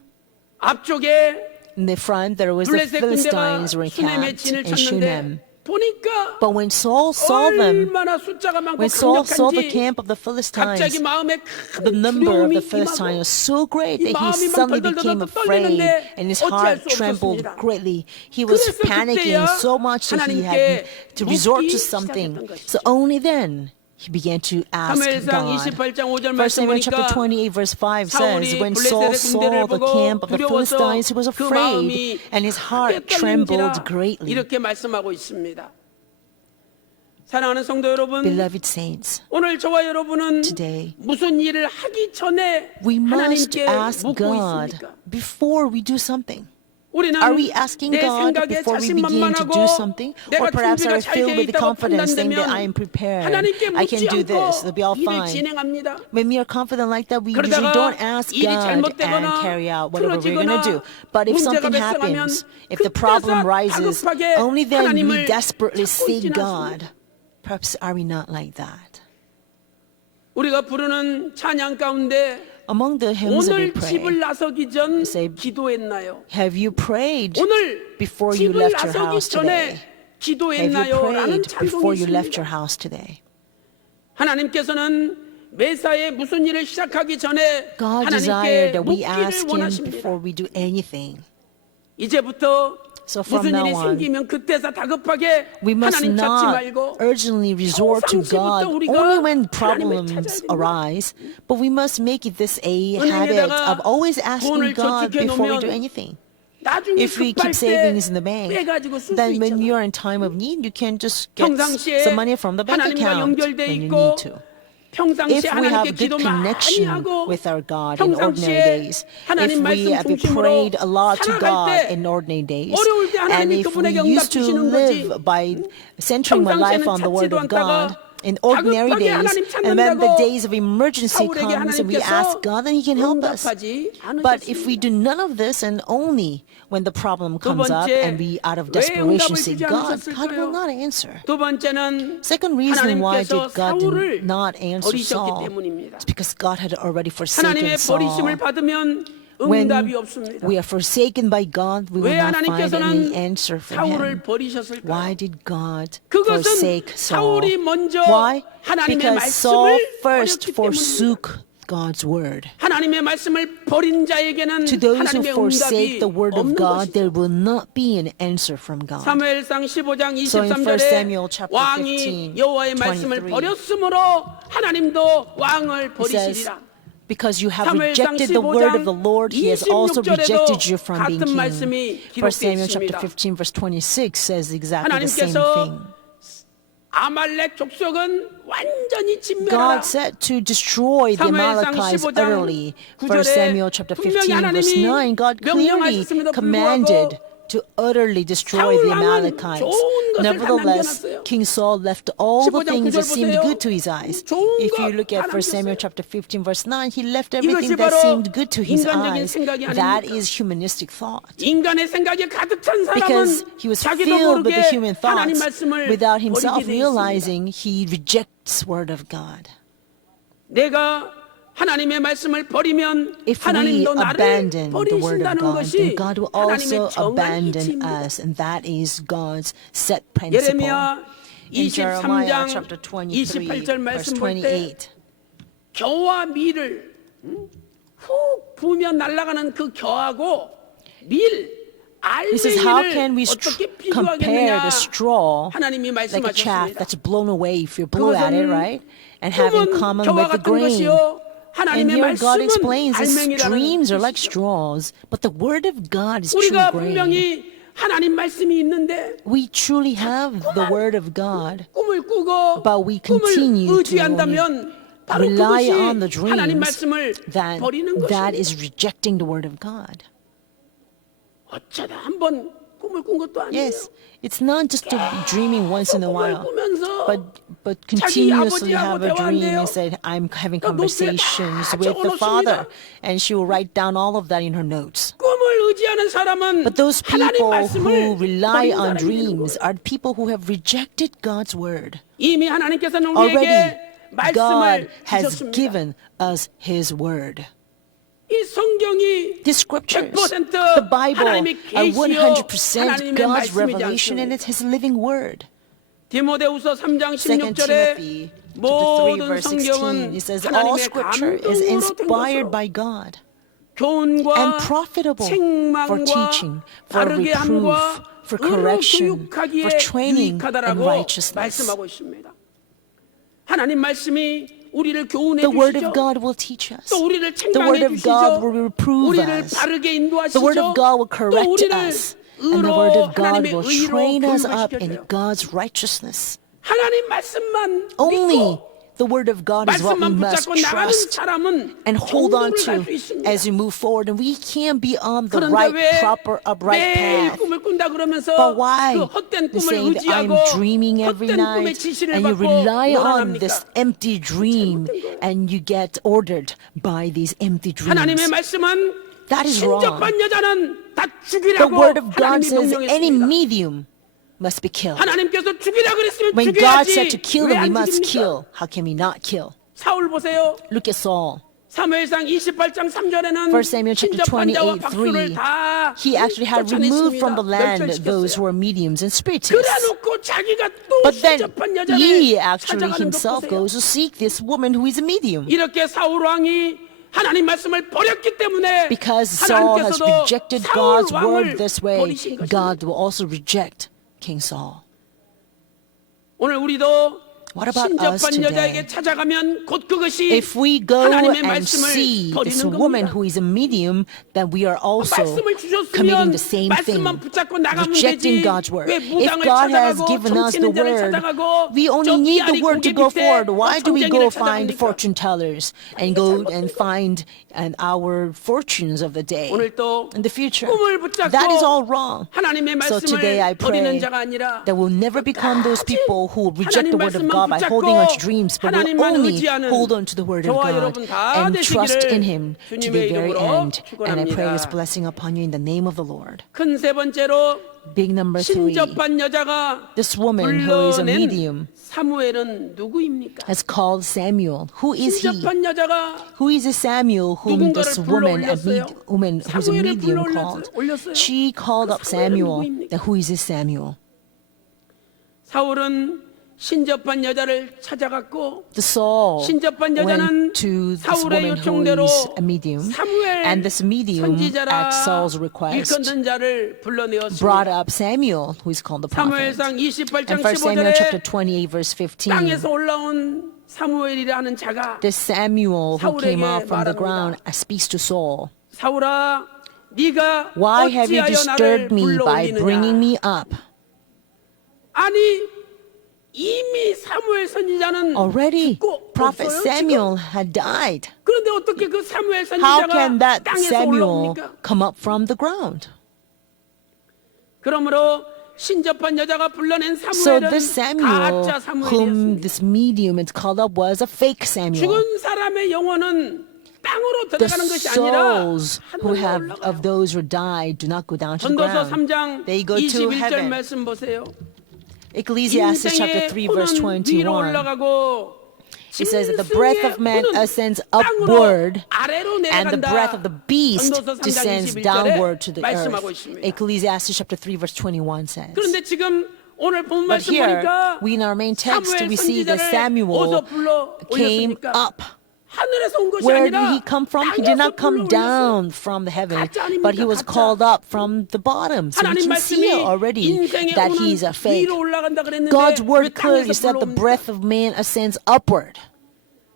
앞쪽에 In the front, there was the 블레셋 군대가 Philistines were 수넴에 encamped 진을 in Shunem. 쳤는데 보니까 But when Saul saw them, 얼마나 숫자가 많고 when Saul saw the 강력한지 camp of the Philistines, 갑자기 마음에 the 큰 number of 두려움이 the Philistines was 임하고 so great 이 that he 마음이 막 suddenly became 덜덜덜 afraid 떨리는데 and his 어찌할 heart 수 trembled 없었습니다. greatly. He was 그래서 panicking 그때야 so much that he had 하나님께 to resort to 묻기 something. 시작했던 것이죠. So only then he began to ask 사무엘상 God. 28장 5절 1 말씀 Samuel chapter 보니까 28 verse 5 says, 사울이 when Saul 블레셋의 saw 군대를 the 보고 camp of the 두려워서 Philistines, he was 그 afraid 마음이 and his 크게 heart trembled 떨린지라 greatly. 이렇게 말씀하고 있습니다. 사랑하는 성도 여러분, Beloved saints, 오늘 저와 여러분은 today 무슨 일을 하기 전에 we must 하나님께 ask 묻고 God 있습니까? before we do something. 우리는 Are we asking 내 God 생각에 before we begin to do 자신만만하고 something? 내가 Or perhaps 준비가 are 잘 filled 되어 with the 있다고 confidence, saying that I am 판단되면 prepared, 하나님께 I can 묻지 do this, it'll be all 않고 일을 fine. 진행합니다. When we are confident like that, we usually 그러다가 don't ask 일이 God and 잘못되거나 carry out whatever we're going 틀어지거나 to do. But if 문제가 something 발생하면 happens, if the problem 그때서 rises, 다급하게 only then we 하나님을 desperately 찾고 seek 있지는 God. Perhaps are we not like that? 우리가 부르는 찬양 가운데 Among the hymns that we 오늘 집을 pray, 나서기 전 say, 기도했나요? have you prayed 오늘 before you 집을 left your 나서기 house today? 전에 Have you 기도했나요? 라는 prayed before 찬송이 you left your 있습니다. house today? 하나님께서는 매사에 무슨 일을 시작하기 전에 God desired 하나님께 that we 묻기를 ask Him 원하십니다. before we do anything. 이제부터 So from 무슨 일이 now on, 생기면 그때서 다급하게 We must 하나님 찾지 not 말고 urgently resort to God 평상시부터 우리가 only when 하나님을 problems 찾아야 됩니다. arise, but we must make it this a habit 은행에다가 of always asking 돈을 God 저축해 before we do 놓으면 anything. 나중에 If we 급할 keep 때 savings in the bank, 빼가지고 쓸 수 then when 있잖아요. you're in time of need, you can just get 평상시에 some money from the bank 하나님과 account 연결돼 when you 있고 need to. 평상시에 If we have 하나님께 good 기도 많이 connection 하고 with our God in ordinary 평상시에 days, 하나님 if we 말씀 have 중심으로 prayed a lot to 살아갈 God 때 in ordinary days, 어려울 때 and 하나님이 if we 그분에게 used to 응답 주시는 live 거지. by centering my life on the Word of God, in ordinary 다급하게 days, 하나님 and when the 찾는다고 days of emergency 사울에게 comes and we 하나님께서 ask God, then He can help us. 응답하지 But if we 않으셨습니다. do none of this and only when the problem 두 comes up 번째, and we out of 왜 desperation 응답을 say, 주지 God 않으셨을까요? will not answer. 두 번째는 Second reason why 하나님께서 did God 사울을 not answer 버리셨기 Saul? 때문입니다. It's because God had already forsaken 하나님의 Saul. 버리심을 받으면 When 응답이 없습니다. we are forsaken by God, we will 왜 not find any 하나님께서는 answer from 사울을 Him. 버리셨을까요? Why did God 그것은 forsake Saul? 사울이 먼저 Why? 하나님의 Because Saul 말씀을 first 버렸기 때문입니다. forsook God's word. 하나님의 말씀을 버린 자에게는 To those who 하나님의 forsake 응답이 the word of 없는 God, 것이죠. there will not be an answer from God. 사무엘상 15장 So in 1 23절에 Samuel chapter 15, 왕이 여호와의 말씀을 23, 버렸으므로 하나님도 왕을 It says, 버리시리라. because you have 사무엘상 rejected the word of the 15장 Lord, He has also 26절에도 rejected you from being 같은 king. 말씀이 1 기록되어 Samuel chapter 있습니다. 15 verse 26 says exactly the same 하나님께서 thing. 아말렉 족속은 완전히 God 진멸하라. said to destroy the 사무엘상 Amalekites 15장 utterly. 1 9절에 Samuel chapter 15 분명히 verse 하나님이 9, God clearly 명령하셨음에도 commanded 불구하고 to utterly destroy 사울 the 왕은 Amalekites. 좋은 것을 다 Nevertheless, 남겨놨어요. King Saul left all the 15장 things that 9절 seemed 보세요. good to his eyes. 좋은 If you 것 look at 다 1 Samuel 남겼어요. chapter 15 verse 9, he left 이것이 everything that 바로 seemed good to his 인간적인 eyes. 생각이 That 아닙니까? is humanistic thought. 인간의 생각에 가득 찬 Because 사람은 he was 자기도 filled with 모르게 the human 하나님 thoughts 말씀을 without himself 버리게 돼 있습니다. realizing he rejects word of God. 내가 하나님의 말씀을 버리면 If we 하나님도 나를 abandon the word of 버리신다는 God, 것이 then God will also 하나님의 정한 abandon 이치입니다. us, and that is God's set principle. 예레미야 In Jeremiah 23장 chapter 23, 28절 verse 말씀 볼 때 28, 겨와 밀을 훅 부으면 날아가는 그 겨하고 밀 he says, how can 알맹이를 we 어떻게 compare 비교하겠느냐 the straw 하나님이 like a chaff 말씀하셨습니다. that's blown away if you blow at it, 그것은 right? And have in 꿈은 common 겨와 with the 같은 grain. 것이요 And 하나님의 here God 말씀은 explains his 알맹이라는 dreams are like 뜻이죠. straws, but the word of God is true 우리가 grain. 분명히 하나님 말씀이 있는데 We truly have the word of God, 꿈을 꾸고 but we 꿈을 continue to 의지한다면 바로 rely 그것이 on the 하나님 dreams, 말씀을 that 버리는 that 것입니다. is rejecting the word of God. 어쩌다 한번 꿈을 꾼 것도 아니에요. Yes, it's not just to be dreaming once in a 꿈을 while, 꾸면서 but 자기 continuously 아버지하고 have a dream 대화한대요. and said, I'm having 그 노트에 conversations 다 with the 적어놓습니다. Father, and she will write down all of that in her notes. 꿈을 의지하는 사람은 But those 하나님 people 말씀을 who rely 버린 on 사람이 되는 dreams 거예요. are people who have rejected God's word. 이미 하나님께서는 Already, 우리에게 God 말씀을 has 주셨습니다. given us His word. 이 성경이 The scriptures, 100% the Bible, 하나님의 are 계시요 100% 하나님의 God's 말씀이지 revelation, and 않습니까? it's His living word. 디모데후서 3장 2 16절에 Timothy chapter 3 모든 verse 16, 성경은 it says all 하나님의 scripture is 감동으로 된 inspired 것으로 by God and 교훈과 profitable for 책망과 teaching, for 바르게 reproof, 함과 for 의로 correction, 교육하기에 for training in 유익하다라고 righteousness. 말씀하고 있습니다. 하나님 말씀이 우리를 교훈해 The word 주시죠. of God will teach us. 또 우리를 The word 책망해 of God 주시죠. will reprove 우리를 us. 바르게 인도하시죠. The word of God will 또 correct 우리를 us. And the word 의로 of God 하나님의 will 의로 train us up in 교육시켜줘요. God's righteousness. 하나님 말씀만 Only 믿고 The word of God is what we 말씀만 must 붙잡고 나가는 trust 사람은 and hold on 정도를 갈 to 수 있습니다. as we move forward. And we can be on the 그런데 right, 왜 proper, upright 매일 path. 꿈을 꾼다 그러면서 But why 그 헛된 you 꿈을 say that I'm 의지하고 dreaming every 헛된 꿈의 night 지시를 and you 받고 rely 뭘 on 합니까? this empty dream and you get ordered by these empty 하나님의 dreams? 말씀은 That is wrong. 신접한 여자는 다 The 죽이라고 word of God 하나님이 says any 명령했습니다. medium must be killed. 하나님께서 죽이라 그랬으면 When God said 죽여야지 to kill 왜 them, we 안 must 죽입니까? kill. How can we not kill? 사울 보세요. Look at Saul. 사무엘상 28장 3절에는 1 Samuel chapter 신접한 자와 28, 박수를 3. 다 He actually had removed from the land those 멸절시켰어요. who were mediums and spiritists. 그래놓고 자기가 또 But then 신접한 여자를 he actually 찾아가는 것 himself 보세요. goes to seek this woman who is a medium. 이렇게 사울 왕이 하나님 말씀을 버렸기 때문에 Because Saul has 하나님께서도 rejected 사울 God's 왕을 word this way, 버리신 것입니다. God will also reject King Saul. 오늘 우리도 What about us 신접한 여자에게 today? 찾아가면 곧 그것이 If we go 하나님의 and 말씀을 see this 버리는 woman 겁니다. who is a medium, then we are also 말씀을 committing 주셨으면 the same thing, 말씀만 붙잡고 나가면 rejecting 되지. God's word. 왜 If 무당을 God has 찾아가고 given us the 정치는 자를 word, 찾아가고 we 저 only need the 이하리 word to 공개 go 밑에 forward. Why do we go 경쟁인을 find 찾아갑니까? fortune tellers and go and find our fortunes of the day 오늘 또 in the future? 꿈을 붙잡고 That is all wrong. 하나님의 So today I 말씀을 버리는 pray 자가 아니라 that we'll never become those people who will reject the 하나님 word of 말씀만 God by 붙잡고 holding on to dreams, but will 하나님만 only 의지하는 hold on to the word of 저와 God 여러분 다 and trust 되시기를 in Him to 주님의 the very 이름으로 end. And I pray His 축원합니다. blessing upon you in the name of the Lord. 큰 세 번째로 Big number 3. 신접한 여자가 This woman who is a 불러낸 medium 사무엘은 누구입니까? has called Samuel. Who is he? 신접한 여자가 Who is this Samuel whom this 누군가를 woman, 불러올렸어요. woman who's a 사무엘을 medium 올렸어요. called? She called 그 up 사무엘은 Samuel. 누구입니까? Then who is this Samuel? 사울은 신접한 여자를 찾아갔고 The Saul 신접한 여자는 went to this 사울의 woman who 요청대로 is a medium, 사무엘 and this medium 선지자라 at Saul's request 일컫는 자를 brought 불러내었습니다. up Samuel, who is called the prophet. 사무엘상 28장 And 1 Samuel chapter 15절에 28 verse 15, 땅에서 올라온 사무엘이라는 자가 this Samuel who 사울에게 came up from the 말합니다. ground speaks to Saul. 사울아 네가 Why have you 어찌하여 나를 disturbed me by bringing 불러올리느냐. me up? 아니 이미 사무엘 선지자는 Already, 죽고 prophet 없어요, Samuel had died. 지금? 그런데 어떻게 그 사무엘 How can 선지자가 that 땅에서 Samuel 올라옵니까? come up from the ground? 그러므로 신접한 여자가 불러낸 So 사무엘은 this Samuel, 가짜 whom 사무엘이었습니다. this medium is called up, was a fake Samuel. 죽은 사람의 영혼은 땅으로 The 들어가는 것이 아니라 souls who 하늘로 have 올라가요. of those who died do not go down to the 전도서 ground. 3장 They go to 21절 heaven. 말씀 보세요. Ecclesiastes chapter 3 verse 인생의 혼은 위로 21. 올라가고 It says that the breath of man 짐승의 ascends 혼은 upward 땅으로 아래로 and the 내려간다. breath of the beast 전도서 3장 descends 21절에 downward to the 말씀하고 earth. 있습니다. Ecclesiastes chapter 3 verse 21 says. 그런데 지금 오늘 본 But 말씀 here, 보니까 we in our main text, 사무엘 we see that 선지자를 Samuel 어디서 불러 came 올렸습니까? up. 하늘에서 온 것이 Where did 아니라 he come from? He did 땅에서 not come 불러 올렸어요. down from the heaven, 가짜 아닙니까? but he was 가짜. called up from the bottom. So we 하나님 can see 말씀이 already 인생의 that 혼은 he's a fake. 위로 올라간다 그랬는데 God's 왜 word clearly 땅에서 said the 불러옵니까? breath of man ascends upward.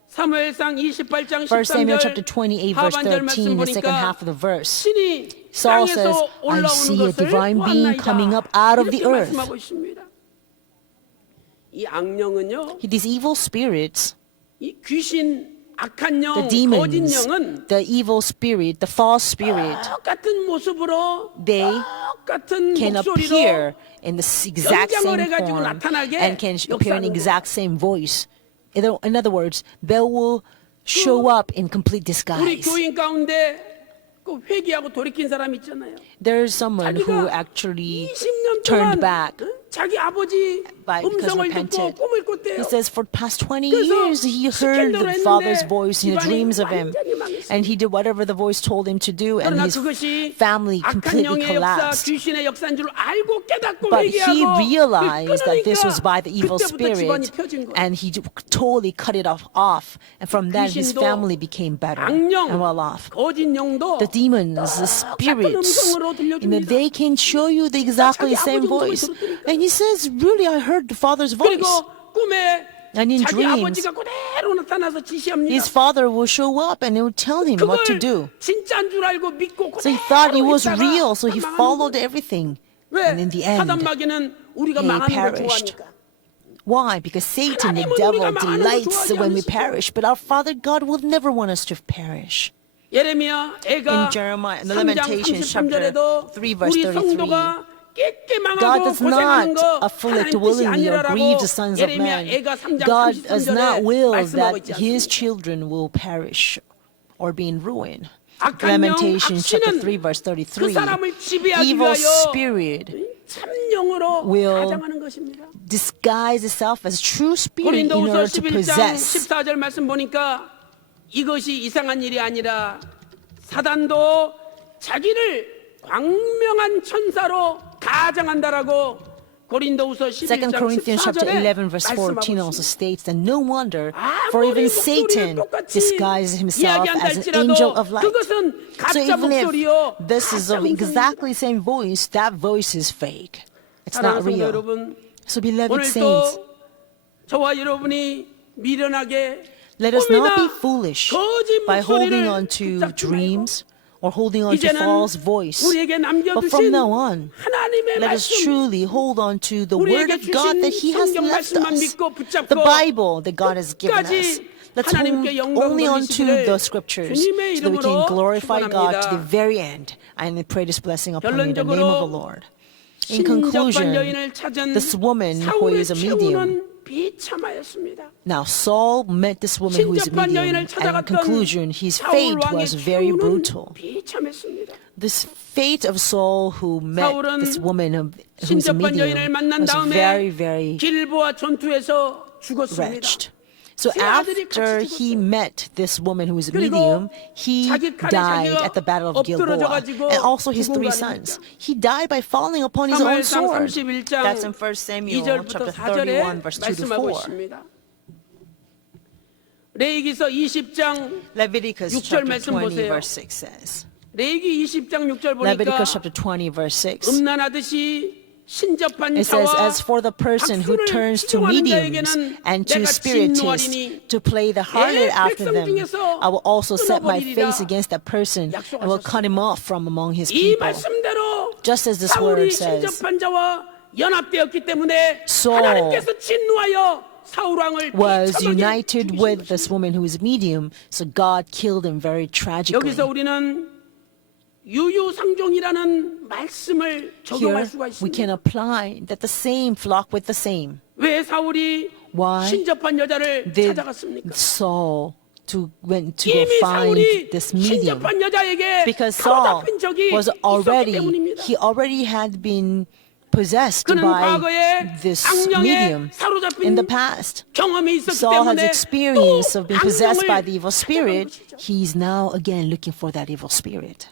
사무엘상 28장 1 Samuel chapter 28 13절 verse 하반절 말씀 13, the second 보니까 half of the verse. 신이 Saul says, 땅에서 I 올라오는 see a 것을 divine being coming up 보았나이다. out of the 이렇게 earth. 말씀하고 있습니다. 이 악령은요, These evil spirits, 이 귀신, 악한 the 영, 거짓 demons, 영은 the evil spirit, the false spirit, 똑같은 모습으로 they 똑같은 can 목소리로 appear in the exact 연장을 same 해가지고 form 나타나게 and can appear in the 역사하는 exact same voice. In other words, they will show up in complete 우리 disguise. 교인 가운데 그 회개하고 돌이킨 사람 있잖아요. There's someone who 자기가 actually 20년 turned 동안 back 응? 자기 아버지 because 음성을 듣고 repented. 꿈을 꿨대요. He says for past 20 그래서 years he heard 시킨 대로 the father's 했는데 voice in the 집안이 dreams of him. 완전히 망했어요. And he did whatever the voice told him to do, and 그러나 his 그것이 family 악한 completely 영의 역사, collapsed. 귀신의 역사인 줄 알고 깨닫고 But he 회개하고 realized that this was by the evil 그때부터 집안이 spirit, 펴진 거예요. and he totally cut it off. And from that, his 귀신도 family became better and 악령, well off. 거짓 영도 The demons, the spirits, 음성으로 들려줍니다. they can show you the exactly 자기 same 아버지 음성을 voice. 들었다니까요. And he says, really, I heard the father's voice. 그리고 꿈에 And in 자기 dreams, 아버지가 그대로 나타나서 지시합니다. his father will show up and he will tell him what to 그걸 do. 진짜인 줄 알고 믿고 So he thought it 그대로 was 있다가 real, so he 망하는 followed 거예요. everything. 왜? And in the end, 사단 마귀는 우리가 he 망하는 걸 perished. 좋아하니까. Why? Because Satan, the 하나님은 devil, 우리가 망하는 거 delights 좋아하지 when we 않으시죠. perish, but our Father God will never want us to perish. 예레미야 애가 In Jeremiah, in the 3장 Lamentations chapter 33절에도 3 verse 우리 33, 성도가 깨끗게 God 망하고 does 고생하는 not 거 afflict 하나님 뜻이 willingly or grieve 아니라라고 the sons of 예레미야 man. 애가 3장 God does not 33절에 will 말씀하고 that 있지 his 않습니까? children will perish or be in ruin. 악한 영, Lamentations chapter 악신은 3 verse 그 33. 사람을 지배하기 Evil 위하여 spirit 참령으로 will 가장하는 것입니다. disguise itself as true spirit in 고린도후서 order to 11장 possess. 14절 말씀 보니까 이것이 이상한 일이 아니라 사단도 자기를 광명한 천사로 가장한다라고 고린도후서 2 11장 Corinthians chapter 14절에 11 verse 14 also 말씀하고 있습니다. states that no wonder, for 아무리 even 목소리를 Satan 똑같이 disguises himself 이야기한다 as an 할지라도 angel of light. 그것은 So 가짜 even 목소리요, if this is of 가짜 exactly the same voice, that voice is fake. It's not 사랑하는 성도 real. 여러분, So beloved 오늘도 saints, 저와 여러분이 미련하게 let us not be 꿈이나 foolish 거짓 by holding 목소리를 on to 붙잡지 dreams or holding on to 이제는 false voice. 우리에게 But from 남겨두신 now on, 하나님의 let us 말씀, truly hold on to the word 우리에게 of God that He has 주신 left 성경 말씀만 us, 믿고 붙잡고 the Bible that God has given us. 끝까지 Let's hold 하나님께 영광 only on to 돌리시기를 the scriptures 주님의 so that we can 이름으로 glorify God to the 축원합니다. very end. And I pray this blessing upon you in the name 결론적으로 of the Lord. In 신접한 conclusion, 여인을 찾은 this woman who 사울의 is a medium. 최후는 비참하였습니다. Now Saul met this woman who is a 신접한 medium, 여인을 and in 찾아갔던 conclusion, his 사울 fate 왕의 was very 최후는 brutal. 비참했습니다. This fate of Saul who met 사울은 this woman who's a 신접한 여인을 medium 만난 was 다음에 very, very 길보아 전투에서 죽었습니다. wretched. So 세 아들이 after 같이 he 죽었어요. met this woman who was a 그리고 medium, he 자기 칼에 died 자기가 at the battle of Gilboa. 엎드러져가지고 And also his 죽은 3 거 sons. 아닙니까? He died by falling upon his own 사무엘상 sword. 31장 That's in 1 Samuel 2절부터 chapter 4절에 31, verse 2 to 말씀하고 4. 있습니다. 레위기서 20장 Leviticus 6절 chapter 말씀 20, 보세요. verse 6 says. 레위기 20장 6절 보니까 Leviticus chapter 20, verse 6. 음란하듯이 신접한 It says, 자와 as for the person who 박수를 turns to 희롱하는 mediums 자에게는 and to 내가 spiritists 진노하리니 to play the harlot 내 after 백성 them, 중에서 I will also set my 끊어버리리라. face against that person and will cut him off from among his 이 people. 말씀대로 Just as this 사울이 word says, 신접한 자와 연합되었기 때문에 Saul 하나님께서 진노하여 사울 왕을 was 비참하게 united 죽이신 with 것입니다. this woman who is medium, so God killed him very tragically. 여기서 우리는 유유상종이라는 말씀을 적용할 Here 수가 we can 있습니다. apply that the same flock with the same. 왜 사울이 Why 신접한 여자를 did 찾아갔습니까? Saul went to go 이미 find 사울이 this medium? 신접한 여자에게 Because Saul 사로잡힌 적이 was 있었기 때문입니다. he already had been possessed 그는 by 과거에 this 악령에 medium 사로잡힌 in the past. 경험이 있었기 Saul has 때문에 experience 또 of being possessed by 악령을 the evil spirit. 찾아간 것이죠. He's now again looking for that evil spirit.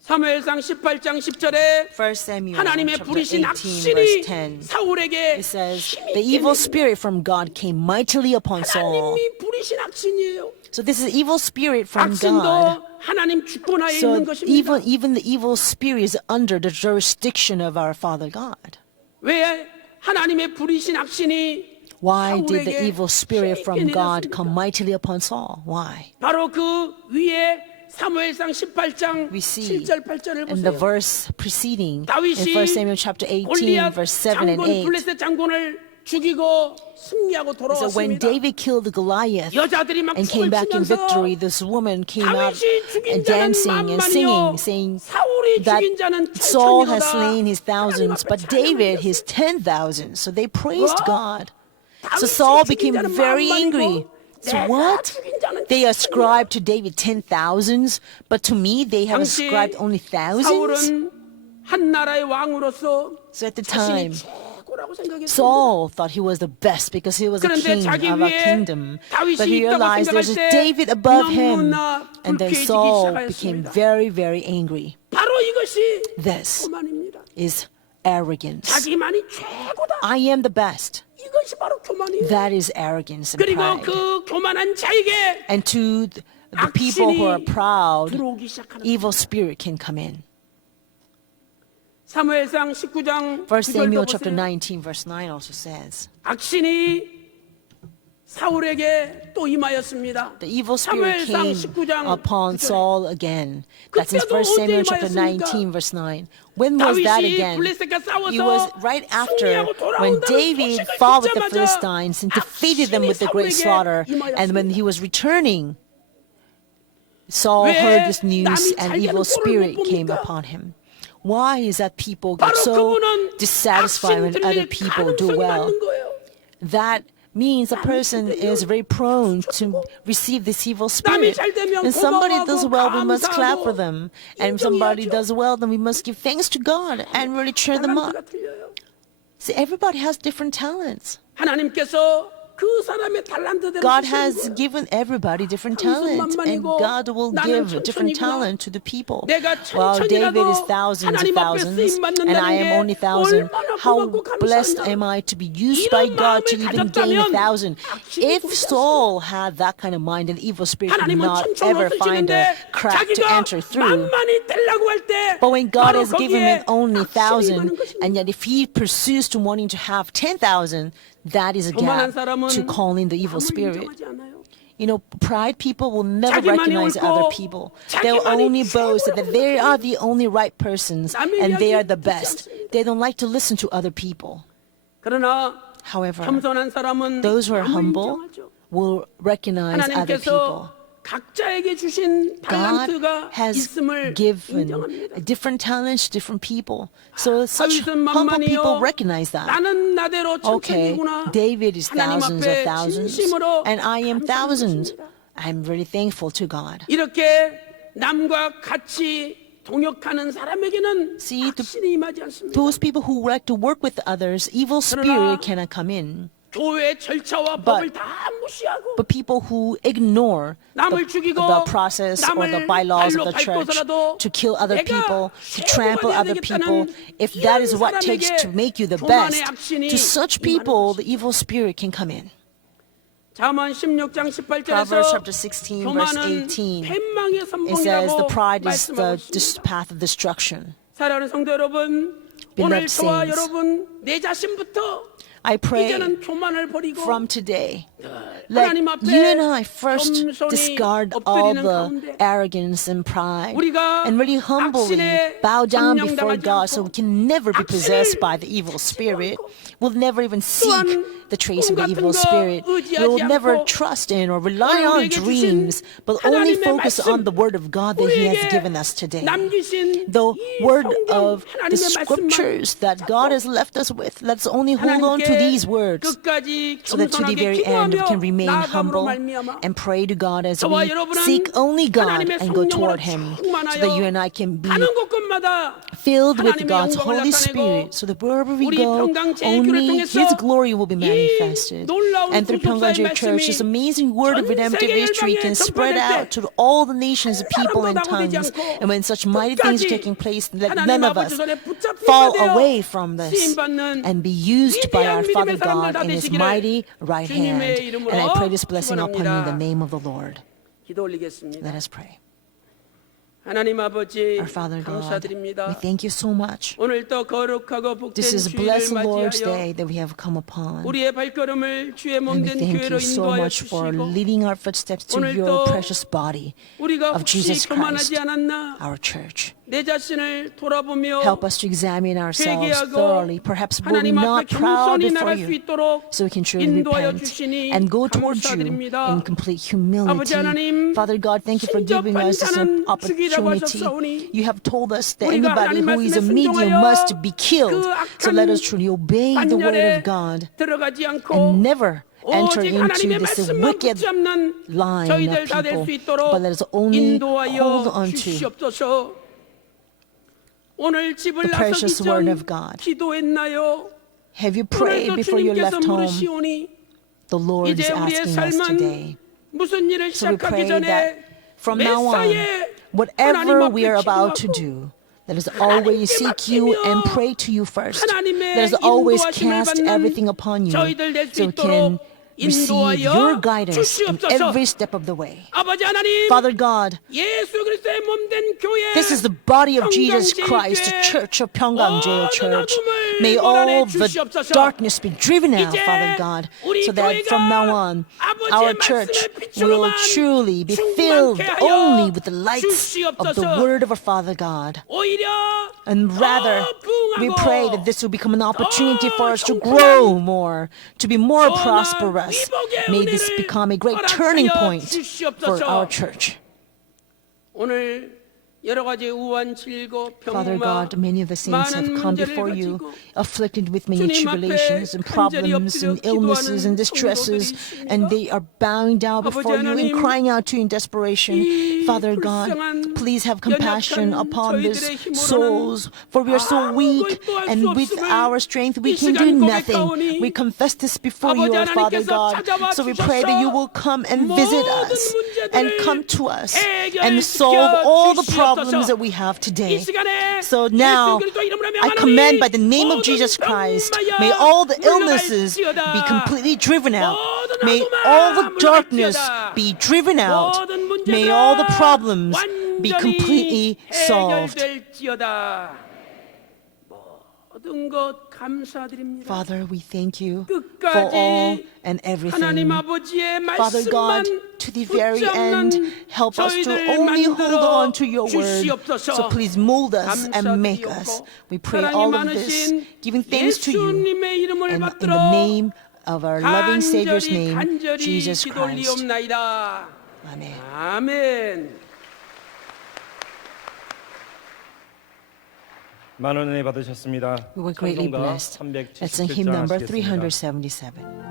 사무엘상 18장 10절에 1 Samuel 하나님의 chapter 부리신 18 verse 10. 악신이 사울에게 It says, 힘있게 the evil 내립니다. spirit from God came mightily upon Saul. 하나님이 부리신 악신이에요. So this is evil spirit from God. 악신도 하나님 주권하에 So 있는 것입니다. even the evil spirit is under the jurisdiction of our Father God. 왜 하나님의 부리신 악신이 Why did the 사울에게 evil spirit 힘있게 from God 내렸습니까? come mightily upon Saul? Why? 바로 그 위에 사무엘상 18장 We see 7절 8절을 in the 보세요. verse preceding in 다윗이 1 Samuel chapter 18 골리앗 verse 7 and 장군 8. 블레셋 장군을 죽이고 승리하고 So when 돌아왔습니다. David killed Goliath 여자들이 막 and came 춤을 back in 추면서 victory, this woman came out 다윗이 죽인 and 자는 dancing and 만만이요 singing, saying 사울이 that 죽인 자는 Saul has 천천이로다. slain his thousands, but David his 10,000. So they praised God. So Saul became very angry. So what? They ascribed to David 10,000s, but to me they have 당시 ascribed only thousands. 사울은 한 나라의 왕으로서 So at the 자신이 time, 최고라고 생각했습니다. Saul thought he was the best because he was a 그런데 king 자기 of a 위에 kingdom. 다윗이 But he 있다고 realized there's 생각할 a 때 David above him. 너무나 And then 불쾌해지기 Saul became 시작하였습니다. very, very angry. 바로 이것이 This 교만입니다. is arrogance. 자기만이 최고다. I am the best. 이것이 바로 교만이에요. That is arrogance and 그리고 pride. 그 교만한 자에게 And to the people who are 악신이 proud, 들어오기 시작하는 evil spirit can come in. 사무엘상 19장 1 Samuel 9절도 chapter 보세요. 19 verse 9 also says, 악신이 사울에게 또 임하였습니다. The evil spirit 사무엘상 came 19장 upon 9절에. Saul again. That's in 그때도 1 Samuel 언제 chapter 임하였습니까? 19, verse 9. When was that 다윗이 again? 블레셋과 싸워서 It was right after 승리하고 when 돌아온다는 David 소식을 fought with the 듣자마자 Philistines and defeated them with the great 악신이 slaughter. 사울에게 And when he was returning, Saul 왜 heard this news 남이 and 잘 되는 evil 꼴을 spirit 못 came 봅니까? upon him. Why is that people get 바로 so 그분은 dissatisfied when 악신 other 들릴 people do 가능성이 well? 많은 거예요. That means a person is very prone to receive this evil spirit. And somebody does well, we must clap for them. And if somebody does well, then we must give thanks to God and really cheer them up. 탤런트가 틀려요. See, everybody has different talents. 하나님께서 그 사람의 탤런트대로 God 쓰시는 has 거예요. given everybody different 당신은 talent, and 만만이고 God will 나는 give different 천천이구나. talent to the people. 내가 While David is 천천이라도 thousands of 하나님 앞에 thousands, 쓰임 and I am 받는다는 only 게 thousand, 얼마나 how 고맙고 blessed 감사하냐. am I to be used by 이런 God to 마음을 even gain 가졌다면 1,000? 악신이 If 돌지 Saul had that kind of mind, and evil spirit would 하나님은 not 천천히 ever find a 쓰시는데 crack to 자기가 enter through. 만만히 떼려고 할 때 But when God 바로 has given 거기에 him only 악신이 1,000, 임하는 것입니다. and yet if he pursues to wanting to have 10,000, that is a 교만한 gap 사람은 to calling the evil 남을 spirit. 인정하지 않아요. You know, pride people will never 자기만이 recognize 옳고 other people. They'll 자기만이 only boast that 최고라고 they are the only right persons 남의 and they are the 이야기 듣지 best. 않습니다. They don't like to listen to other people. 그러나 However, 겸손한 사람은 those who are 남을 humble 인정하죠. will recognize other people. 하나님께서 각자에게 주신 God 탤런트가 has 있음을 given 인정합니다. different talents to different people. So such 다윗은 humble people 만만히요. recognize that. 나는 나대로 Okay, 천천히구나. David is 하나님 thousands of 앞에 thousands, 진심으로 and I am 감사하는 thousands. 것입니다. I'm really thankful to God. 이렇게 남과 같이 동역하는 사람에게는 See, the- 악신이 임하지 않습니다. Those people who like to work with others, evil spirit cannot come in. 교회의 절차와 But- 법을 다 무시하고 But people who ignore 남을 죽이고 the process or the 남을 bylaws 발로 of the church 밟고서라도 to kill other 내가 people, to 최고가 trample 돼야 other people, 되겠다는 if that is 이런 what takes to 사람에게 make you the 교만의 best, 악신이 to such 임하는 people, the 것입니다. evil spirit can come in. 잠언 16장 18절에서 Proverbs chapter 16, verse 교만은 18, 패망의 it says the 선봉이라고 pride is the 말씀하고 있습니다. path of destruction. 사랑하는 성도 여러분, Beloved 오늘 저와 saints, 여러분 내 자신부터 I pray 이제는 교만을 버리고 from today, let 하나님 앞에 you and I first 겸손히 discard all 엎드리는 the 가운데 arrogance and pride 우리가 and really humbly 악신에 bow down 함령당하지 before God so we 않고 can never be possessed 악신을 by the evil spirit. 않고 We'll never even seek 또한 the trace of the 꿈 evil 같은 거 spirit. We will 의지하지 never 않고 trust in or rely 오늘 on 우리에게 주신 dreams, but only 하나님의 focus on 말씀, the word of God that He has 우리에게 given us today. 남기신 The 이 word 성경, of the 하나님의 말씀만 scriptures that God has left us with. Let's only hold on to 하나님께 these words 끝까지 so that to the 겸손하게 very end we 기도하며 can remain 나아감으로 humble 말미암아 and pray to God as 저와 we 여러분은 seek only God 하나님의 and go 성령으로 toward Him so that you and I can be 가는 곳곳마다 filled with 하나님의 God's 영광을 Holy 나타내고 Spirit so that wherever we 우리 go, 평강 제일교회를 only 통해서 His glory will be 이 manifested. 놀라운 And through 구속사의 Pyongyang Church, this 말씀이 amazing word of 전 redemptive 세계 history 열방에 can spread 전파될 out 때 to all the nations of people and 사람도 나고되지 tongues. 않고 And when such mighty things are 끝까지 taking place, let 하나님 none of 아버지 us 손에 붙잡힌 fall 바 되어 away from this 쓰임받는 and be used by our 위대한 Father 믿음의 사람들 God 다 in His 되시기를 mighty right hand. 주님의 이름으로 And I pray this blessing upon you in the 축원합니다. name of the Lord. 기도 올리겠습니다. Let us pray. 하나님 아버지 Our Father God, we 감사드립니다. thank you so much. 오늘 또 거룩하고 복된 This is a 주일을 blessed Lord's 맞이하여 day that we have come upon. 우리의 발걸음을 주의 And we 몸된 thank 교회로 you so 인도하여 much for 주시고 leading our footsteps to 오늘 your 또 precious body 우리가 of 혹시 Jesus Christ, 교만하지 않았나 our church. 내 자신을 돌아보며 Help us to examine ourselves 회개하고 thoroughly. Perhaps were we 하나님 앞에 not proud 겸손히 before 나갈 수 you, 있도록 so we can truly 인도하여 repent 주시니 and go towards you 감사드립니다. in complete 아버지 humility. 하나님, Father God, thank you for 신적 giving us this 반사는 죽이라고 opportunity. 하셨사오니 You have told us that 우리가 anybody 하나님 who is a 말씀에 medium 순종하여 must be killed. 그 So let us truly obey the word 반열에 of God 들어가지 않고 and never enter 오직 into 하나님의 this 말씀만 wicked 붙잡는 line 저희들 of 다 될 people, 수 있도록 but let us only 인도하여 hold on to 주시옵소서. 오늘 집을 the 나서기 precious word 전 of God. 기도했나요? Have you prayed 오늘도 before you 주님께서 left home? 물으시오니 The Lord is 이제 우리의 asking us today. 삶은 무슨 일을 So we 시작하기 pray 전에 that from now on, 메사에 whatever 하나님 we 앞에 are about to 기도하고 do, let us always seek you and pray to you first. 하나님의 Let us always 인도하심을 cast 받는 everything upon you 저희들 될 수 so we can 있도록 receive your 인도하여 guidance in 주시옵소서. every step of the way. 아버지 하나님, Father God, 예수 그리스도의 몸된 교회, this is the body of Jesus Christ, the church of Pyeonggang Church. May all the darkness be driven out, Father God, so that from now on, our church will truly be filled only with the lights of the word of our Father God. 오히려 And rather, 더 we 부흥하고 pray that this will become an opportunity for us to grow more, to be more prosperous. May this become a great turning point for our church. 오늘 여러 가지 우한 질고 Father 병마 God, many of the saints have 많은 come 문제를 before you, 가지고 afflicted with many 주님 앞에 tribulations and 간절히 problems and 엎드려 illnesses and 기도하는 distresses, 성도들이 and they are bowing down 아버지 before you and 하나님, crying out to you in desperation. 이 Father God, 불쌍한 please have compassion 연약한 upon these 저희들의 힘으로는 souls, for we are so weak, 아무것도 할 수 and with 없음을 our strength we 이 can do 시간 nothing. 고백하오니 We confess this before 아버지 you, our Father 하나님께서 God. 찾아와 So we pray that you 주셔서 will come and visit 모든 us and 문제들을 come to us 해결시켜 and solve all the 주시옵소서. problems that we have today. 이 시간에 So now, 예수 그리스도 이름으로 I 명하노니 command by the name of 모든 Jesus Christ, 병마여 may all the illnesses 물러갈지어다. be completely driven out. 모든 May 어둠아 all the darkness 물러갈지어다. be driven out. 모든 문제들아 May all the problems be 완전히 completely solved. 해결될지어다. 모든 것 감사드립니다. Father, we thank you for 끝까지 all and everything. 하나님 아버지의 Father God, 말씀만 to the very end, help us to 저희들 only hold 만들어 on to your word. 주시옵소서. So please mold us and make us. We pray all of this, giving thanks to you, 예수님의 이름을 and in 받들어 the name of our loving Savior's name, 간절히 Jesus 기도 Christ. 올리옵나이다. Amen. 아멘. 많은 은혜 받으셨습니다. We were greatly 찬송가 blessed. Let's sing 377장 hymn number 하시겠습니다. 377.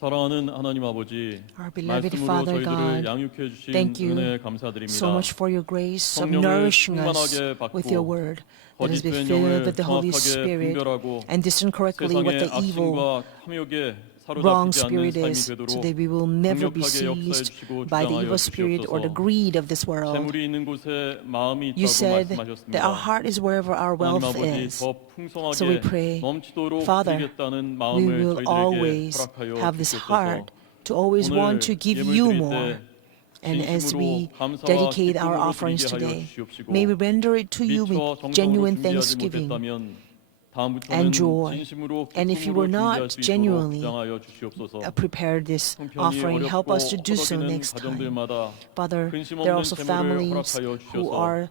사랑하는 하나님 아버지, Our beloved 말씀으로 Father 저희들을 God, 양육해 주신 thank you 은혜 감사드립니다. so much for your grace of 성령을 nourishing us 충만하게 받고 with your word that has been 거짓된 filled 영을 with the Holy 정확하게 Spirit 분별하고 and discern correctly what 세상의 the evil 악심과 탐욕에 wrong 사로잡히지 않는 spirit 삶이 is, 되도록 so that we will never be 강력하게 역사해 seized 주시고 by the 주장하여 evil spirit or the 주시옵소서. greed of this world. 재물이 있는 곳에 마음이 You 있다고 said that 말씀하셨습니다. our heart is wherever our 하나님 wealth 아버지 is. 더 So we 풍성하게 pray, 넘치도록 Father, 드리겠다는 We 마음을 will 저희들에게 always 허락하여 have this 주시옵소서. heart to always 오늘 want to give 예물 you 드릴 more. 때 And as we 진심으로 감사와 dedicate our 기쁨으로 offerings 드리게 하여 today, 주시옵시고 may we render it to you 미처 with 정성으로 genuine 준비하지 thanksgiving 못했다면 다음부터는 and joy. 진심으로 And if you 기쁨으로 were not 준비할 수 있도록 genuinely 주장하여 주시옵소서. prepare this 형편이 offering, help 어렵고 us to do so 허덕이는 next time. 가정들마다 Father, 근심 there are 없는 also 재물을 families 허락하여 who 주셔서 are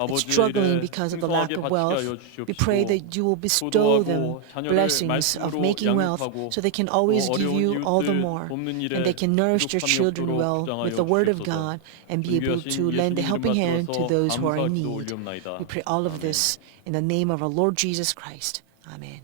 아버지의 struggling 일에 because of the lack 풍성하게 of 바치게 wealth. 하여 We pray 주시옵시고 that you will bestow them 도도하고 자녀를 blessings of 말씀으로 making wealth 양육하고 so they can always 또 give 어려운 you all the 이웃들 more. 돕는 일에 And they can nourish their 부족함이 children 없도록 well 주장하여 with the word of 주시옵소서. God and be able 존귀하신 to lend a 예수님 helping 이름 hand to 받들어서 those who are in 감사 기도 need. 올리옵나이다. We pray all of 아멘. this in the name of our Lord Jesus Christ. Amen.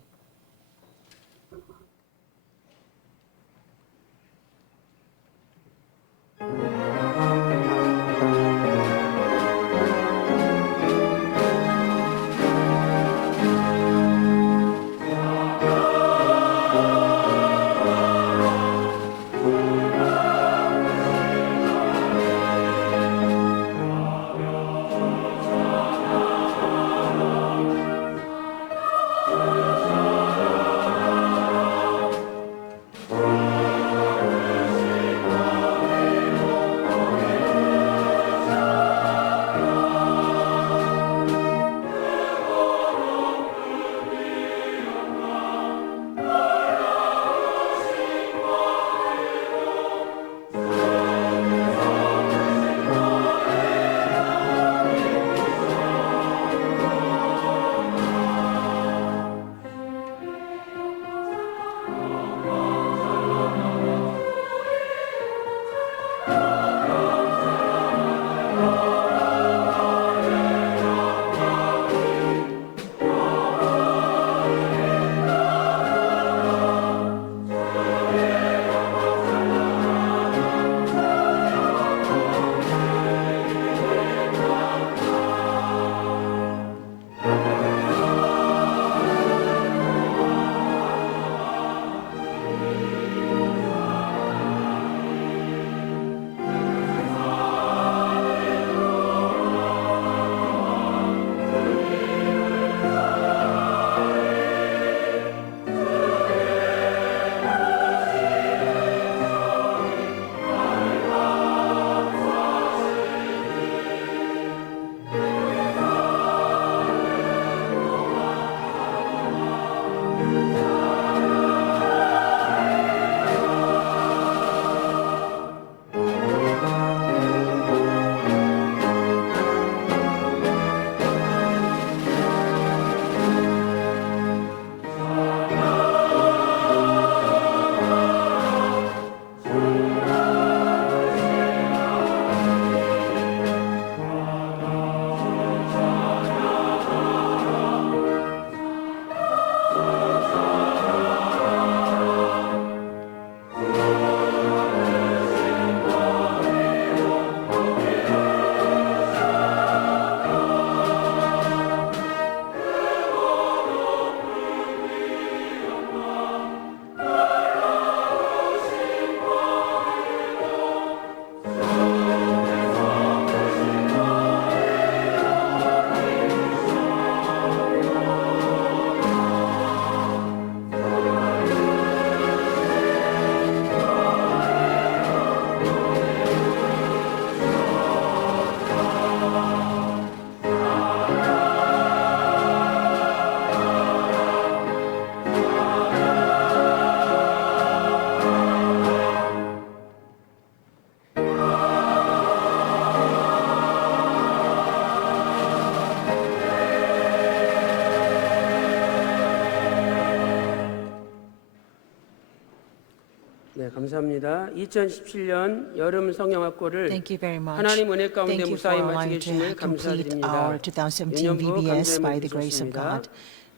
네, 감사합니다. 2017년 여름 성경학고를 Thank you very much. 하나님 은혜 가운데 Thank you for 무사히 allowing 마치게 to 주심을 complete 감사드립니다. our 2017 내년부 VBS by 감사의 the grace of 주셨습니다. God.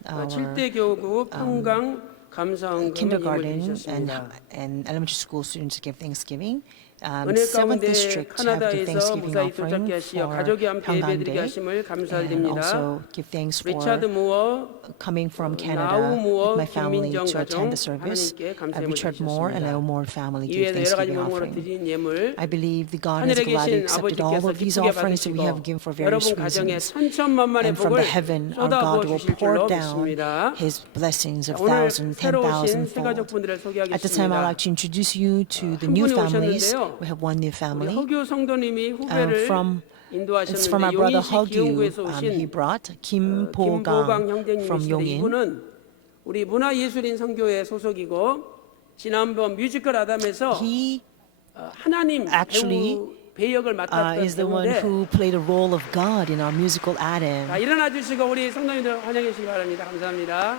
Our 7대 교구 평강 감사헌금 힘을 kindergarten 드리셨습니다. and elementary school students give Thanksgiving. 은혜 7th 가운데 district have give 카나다에서 Thanksgiving 무사히 offering 도착케 하시어 for 가족이 함께 Hyeongan 예배드리게 Day, 하심을 and 감사드립니다. also give thanks for 리차드 무어, coming from 나우 Canada 무어, with my family 김민정 to attend 가정 the service. 하나님께 감사의 Richard Moore and 드리셨습니다. Leo Moore family 이외에도 give 여러 가지 Thanksgiving 명목으로 offering. 드린 예물 I believe that God has 하늘에 gladly 계신 accepted all 아버지께서 of these 기쁘게 offerings that we have given for 받으시고 various 여러분 가정에 reasons. 천천만만의 And from 복을 the heaven, our 쏟아부어 God will 주실 pour 줄로 down 믿습니다. His blessings of 오늘 thousand, 새로 오신 10,000 새 fold. 가족분들을 At this time, I'd 소개하겠습니다. like to introduce you to the 한 new 분이 families. 오셨는데요. We have one new 우리 family. 허규 성도님이 후배를 It's from our 인도하셨는데 brother 용인시 Hugyu. 기흥구에서 He 오신 brought Kim 김보강 Po-gang from 형제님이신데 Yongin. 이분은 우리 문화예술인 선교회 소속이고 지난번 뮤지컬 아담에서 He 하나님 actually, 배우 배역을 맡았던 is the one 배우인데 who played a role of God in our musical Adam. 자, 일어나 주시고 우리 성도님들 환영해 주시기 바랍니다. 감사합니다.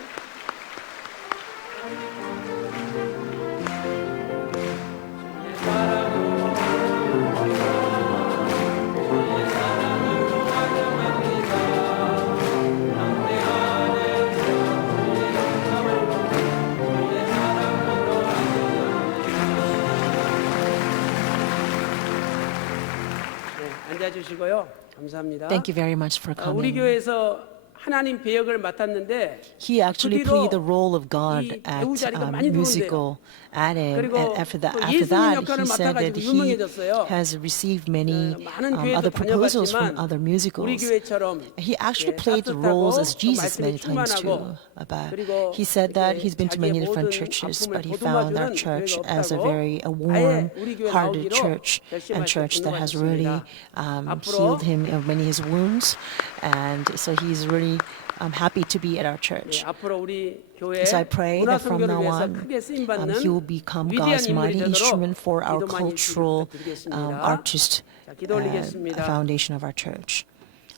네, 앉아주시고요. 감사합니다. Thank you very much for 우리 coming. 교회에서 하나님 배역을 맡았는데 He actually 그 뒤로 played the role of God 이 at 배우 자리가 많이 musical Adam. 그리고 And after that, 또 예수님 he 역할을 said that 맡아가지고 he 유명해졌어요. has received many 많은 other 교회도 proposals from 다녀봤지만 other 우리 musicals. 교회처럼 He actually 예, played the 따뜻하고 roles as 또 Jesus 말씀에 many times too. 충만하고 But 그리고 he said that he's been to 자기의 many different 모든 churches, 아픔을 but he found our 보듬어주는 church 교회가 as a 없다고 very 아예 우리 교회 warm-hearted 나오기로 church, and 결심하시고 church that has really 등록하셨습니다. healed 앞으로 him of many of his wounds, and so he's really happy to be at our church. 예, 앞으로 우리 교회 So I pray that from 문화선교를 now 위해서 on, 크게 쓰임 받는 he will become 위대한 God's 인물이 mighty 되도록 instrument for our 기도 많이 cultural 해주시기 부탁드리겠습니다. artist 자, 기도 올리겠습니다. foundation of our church.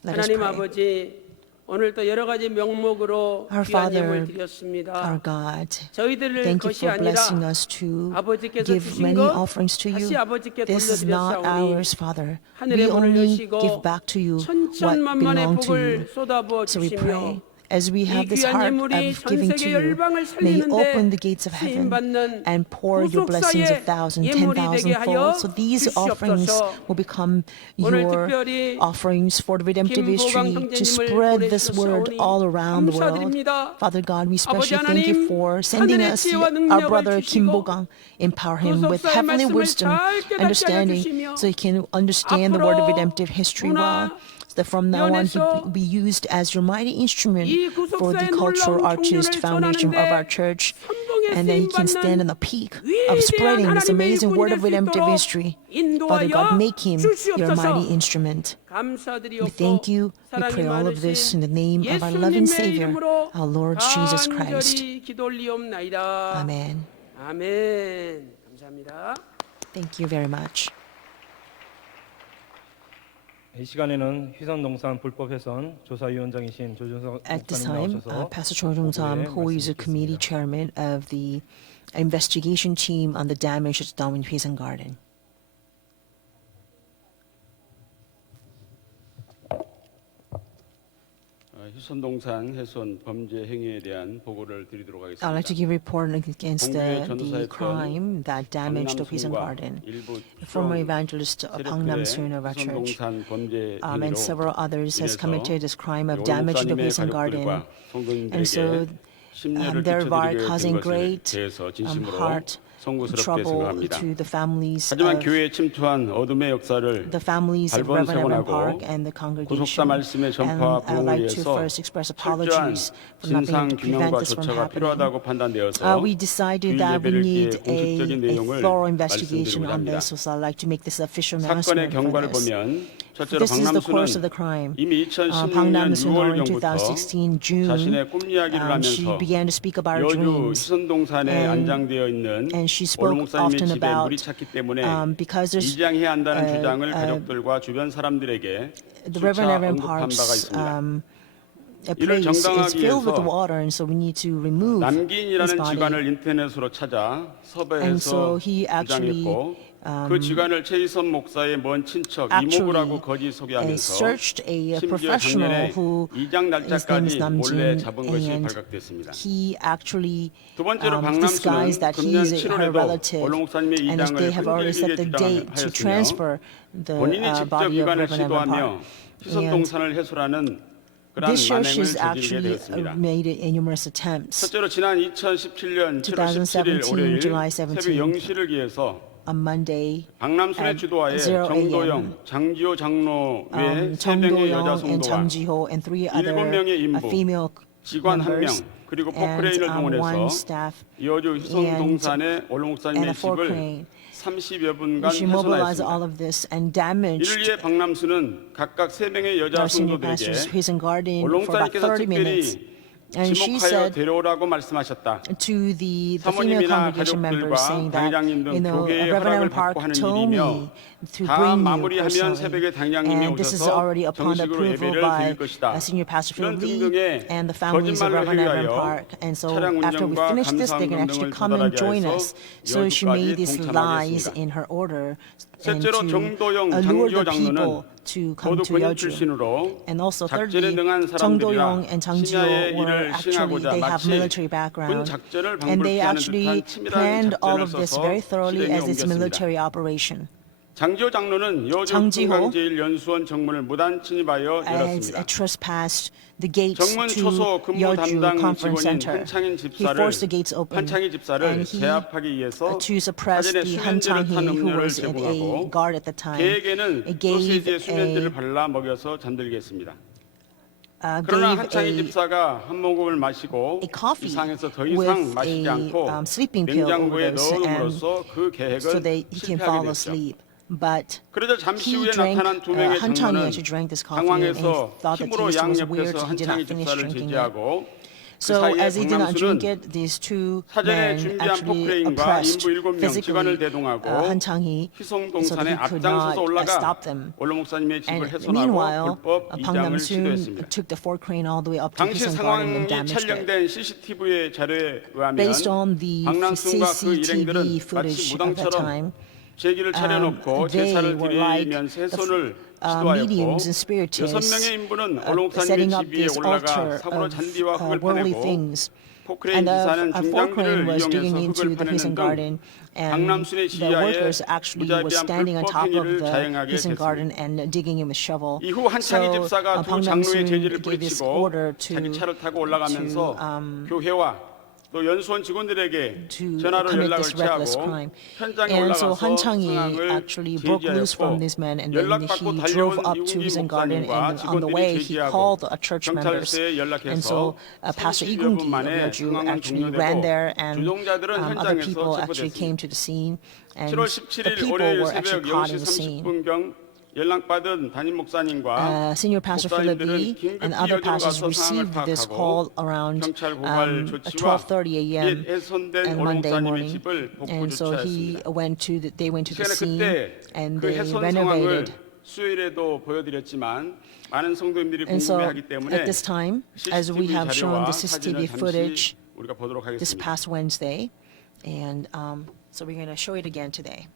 Let us 하나님 pray. 아버지 오늘 또 여러 가지 명목으로 Our 귀한 Father, 예물 드렸습니다. Our God, 저희들을 thank you 것이 for 아니라 blessing us to 아버지께서 give 주신 many 것 offerings to you. 다시 아버지께 This is not 돌려드렸사오니 ours, Father. 하늘의 We 문을 only 여시고 give back to you what 천천만만의 belong to you. 복을 쏟아부어 So we 주시며 pray, as we have 이 this 귀한 heart 예물이 of 전 giving to 세계 you, 열방을 may you 살리는데 open the gates of heaven 쓰임받는 and pour your blessings of thousand, 예물이 10,000 되게 하여 fold. So these offerings 주시옵소서. will become 오늘 your 특별히 offerings for the redemptive 김보강 history to 형제님을 spread this word 보내주셨사오니 all around the world. 감사드립니다. Father God, we 아버지 especially thank you 하나님, for sending 하늘의 us 지혜와 our 능력을 brother Kim 주시고 Bo-gang. Empower him with 구속사의 heavenly 말씀을 wisdom, 잘 깨닫게 understanding, 해주시며 so he can understand the word of 앞으로 redemptive history 문화 well. So that from now on, he 연에서 will be used as your mighty instrument 이 for the 구속사의 cultural 놀라운 artist 청년을 foundation of our 전하는데 church. 선봉에 And then he can stand on the peak of 위대한 spreading this 하나님의 amazing word of 일꾼이 될 수 redemptive 있도록 history. Father 인도하여 God, make him your mighty 주시옵소서. instrument. 감사드리옵고 We thank you. We 사랑이 pray all of this in the name of our 예수님의 loving Savior, 이름으로 our Lord Jesus Christ. 간절히 기도 올리옵나이다. Amen. 아멘. 감사합니다. Thank you very much. 이 시간에는 휘선농산 불법훼손 조사위원장이신 조준석 At this 목사님 time, 나오셔서 Pastor Cho Jung-sam, who is a committee chairman of the investigation team on the damage that's done in Hwisan Garden. 휴선동산 훼손 범죄 행위에 대한 보고를 드리도록 하겠습니다. I'd like to give a report against 공주의 the 전도사였던 crime that damaged the Hwisan 박남순과 Garden. 일부 Former evangelist Bang Nam-soon of our church 휴선동산 범죄 and 행위로 several others has 인해서 committed this crime of 올 damage to the 목사님의 Hwisan Garden. 가족들과 And so 성도님들에게 심려를 thereby 끼쳐드리게 causing 된 것에 great 대해서 진심으로 heart 송구스럽게 trouble 생각합니다. to the families 하지만 of 교회에 침투한 어둠의 역사를 the families of 발본 Reverend Evan 세원하고 Park and the 구속사 congregation. 말씀의 And 전파와 I'd 부흥을 like to 위해서 first express 철저한 apologies for not being 진상 able to prevent 규명과 this from 조처가 happening. 필요하다고 판단되어서 We decided 주일 that we 예배를 need 기해 공식적인 a 내용을 thorough investigation 말씀드리고자 on 합니다. this, so I'd like to make this official 사건의 announcement for 경과를 this. 보면 첫째로 This is the course of the 박남수는 crime. 이미 Bang 2016년 Nam-soon 6월 in 전부터 2016 June, 자신의 꿈 이야기를 she 하면서 began to speak about her 여주 dreams. 휴선동산에 안장되어 있는 and she 올 spoke 목사님의 often 집에 about, 물이 찼기 때문에 because there's, 이장해야 한다는 주장을 가족들과 주변 사람들에게 the 수차 Reverend Evan 언급한 바가 Park's 있습니다. a 이를 place is 정당하기 filled with 위해서 water, and so we need to remove his 남기인이라는 body. 직관을 인터넷으로 찾아 And so 섭외해서 he actually 주장했고 그 지관을 최희선 목사의 먼 친척 이모부라고 거짓 소개하면서 searched a 심지어 professional 작년에 who 이장 his name is 날짜까지 몰래 Namjin, 잡은 것이 and 발각됐습니다. he actually 두 번째로 disguised 박남수는 that 금년 he's her 7월에도 relative, 원로 목사님의 and 이장을 they have already set the 흔들리게 date to 주장하였으며 transfer the 본인이 직접 body of 이관을 Reverend Evan 시도하며 Park. 희선 And 동산을 해소라는 그러한 this church 만행을 has 저지르게 actually 되었습니다. made it in numerous attempts. 첫째로 지난 2017년 7월 17일 2017, 월요일 July 새벽 17th, 0시를 기해서 On Monday, 박남순의 at 주도하에 0 정도영, a.m., 장지호 장로 외 3명의 Chung 여자 Do-young and 성도와 Chung Ji-ho and 3 other 7명의 인부, female 직원 1명, members 그리고 and 포크레인을 one 동원해서 staff 여주 희성동산의 and 원로 a 목사님의 fork 집을 crane. 30여 분간 She mobilized all 훼손하였습니다. of this and 이를 damaged 위해 박남수는 각각 3명의 여자 our senior 성도들에게 pastors, prison garden, 원로 for about 목사님께서 30 minutes. 특별히 And she 지목하여 said 데려오라고 말씀하셨다. to the female 사모님이나 congregation members, 가족들과 saying that, 당회장님 등 교회의 Reverend Evan 허락을 Park 받고 하는 told me 일이며 to 다 bring you 마무리하면 personally. 새벽에 당장님이 And this is 오셔서 already upon 정식으로 approval 예배를 by 드릴 것이다. Senior Pastor 이런 Philip Lee 등등의 and the families of 거짓말로 Reverend Evan 회유하여 Park. And so 차량 after we 운전과 finish this, they can 감사함 actually 등등을 come and 조달하게 join 해서 us. So she made 여주까지 these 동참하게 lies 했습니다. in her order and 셋째로 to 정도영, allure 장지호 the people 장로는 to come 모두 to 권위 Yeoju. 출신으로 And also thirdly, 작전에 능한 Chung Do-young 사람들이라 and Chung 심야에 Ji-ho were 이를 actually, 시행하고자 they have 마치 military 군 background. 작전을 And they 방불케 하는 actually 듯한 치밀한 planned all 작전을 of this 써서 very thoroughly 실행에 as its 옮겼습니다. military operation. 장지호 장로는 여주 장지호 금강제일연수원 정문을 무단 침입하여 As 열었습니다. trespassed the gates 정문 to 초소 근무 Yeoju 담당 Conference 직원인 Center. 한창인 He 집사를 forced the gates open, 한창인 집사를 and he 제압하기 위해서 to suppress 사전에 the Han 수면제를 탄 Chang-hee, who 음료를 was in a 제공하고 guard at the time. 개에게는 It gave 소시지에 수면제를 a 발라 먹여서 잠들게 했습니다. 그러나 gave 한창인 a 집사가 한 모금을 마시고 a coffee 이상해서 더 with 이상 마시지 a, 않고 sleeping pill 냉장고에 overdose, 넣음으로써 그 so 계획은 that he can fall 실패하게 됐죠. asleep. But 그러자 잠시 he 후에 drank, 나타난 두 명의 Han Chang-hee 장로는 actually drank this coffee and he 당황해서 thought the 힘으로 taste 양 was weird, 옆에서 so he did not 한창인 finish 집사를 drinking it. 제지하고 그 So 사이에 as he did not drink 박남수는 it, these two 사전에 men 준비한 actually 포크레인과 oppressed 인부 7명 physically 직원을 대동하고 Han Chang-hee so that 희성동산에 he could 앞장서서 not 올라가 stop them. 원로 목사님의 집을 And 훼손하고 meanwhile, 불법 Pang 이장을 Nam-soon 시도했습니다. took the fork crane all the way up to 당시 Hisan Garden and 상황이 damaged it. 촬영된 CCTV의 자료에 의하면 Based on the 박남순과 그 CCTV 일행들은 footage 마치 of that time, 무당처럼 제기를 차려놓고 they 제사를 were like 드리면서 훼손을 mediums 시도하였고 and spiritists 6명의 인부는 원로 setting 목사님의 up 집 위에 this 올라가 altar 삽으로 of 잔디와 흙을 worldly 파내고 things. 포크레인 And 기사는 a fork crane 중장비를 was digging 이용해서 into 흙을 the 파내는 Hisan 등 Garden, and 박남순의 the 지하에 workers actually was 무자비한 standing on 불법 top of 행위를 the 자행하게 Hisan Garden 됐습니다. and digging in with shovel. 이후 한창희 So 집사가 두 Pang 장로의 Nam-soon 제지를 gave this 뿌리치고 order 자기 to 차를 타고 올라가면서 교회와 또 연수원 직원들에게 전화로 commit 연락을 this reckless 취하고 crime. 현장에 And so 올라가서 Han Chang-hee 상황을 actually broke loose from 제지하였고 these men, and then 연락받고 he drove 달려온 up to 이국기 Hisan Garden, 목사님과 and on the way 직원들이 he 제지하고 called church members. 경찰서에 And so 연락해서 Pastor 30여 Igungi 분 of 만에 Yeoju 상황은 actually ran there, 종료되고 and 주동자들은 other 현장에서 people actually came 체포됐습니다. to the scene, and 7월 the 17일 people 월요일 were actually 새벽 caught in 0시 the scene. 30분경 연락받은 담임 목사님과 Senior Pastor Philip 목사님들은 Lee 긴급히 and other 여주로 pastors 가서 상황을 received this 파악하고 call around 경찰 고발 조치와 12:30 a.m. 옛 훼손된 and 원로 Monday 목사님의 morning, 집을 복구 and so 조치하였습니다. they went to the 시간에 scene 그때 and 그 they 훼손 상황을 renovated. 수요일에도 보여드렸지만 많은 성도님들이 And so 궁금해하기 때문에 at this time, as we CCTV have shown 자료와 the CCTV 사진을 잠시 footage 우리가 보도록 this 하겠습니다. past Wednesday, and so we're going to show it again today.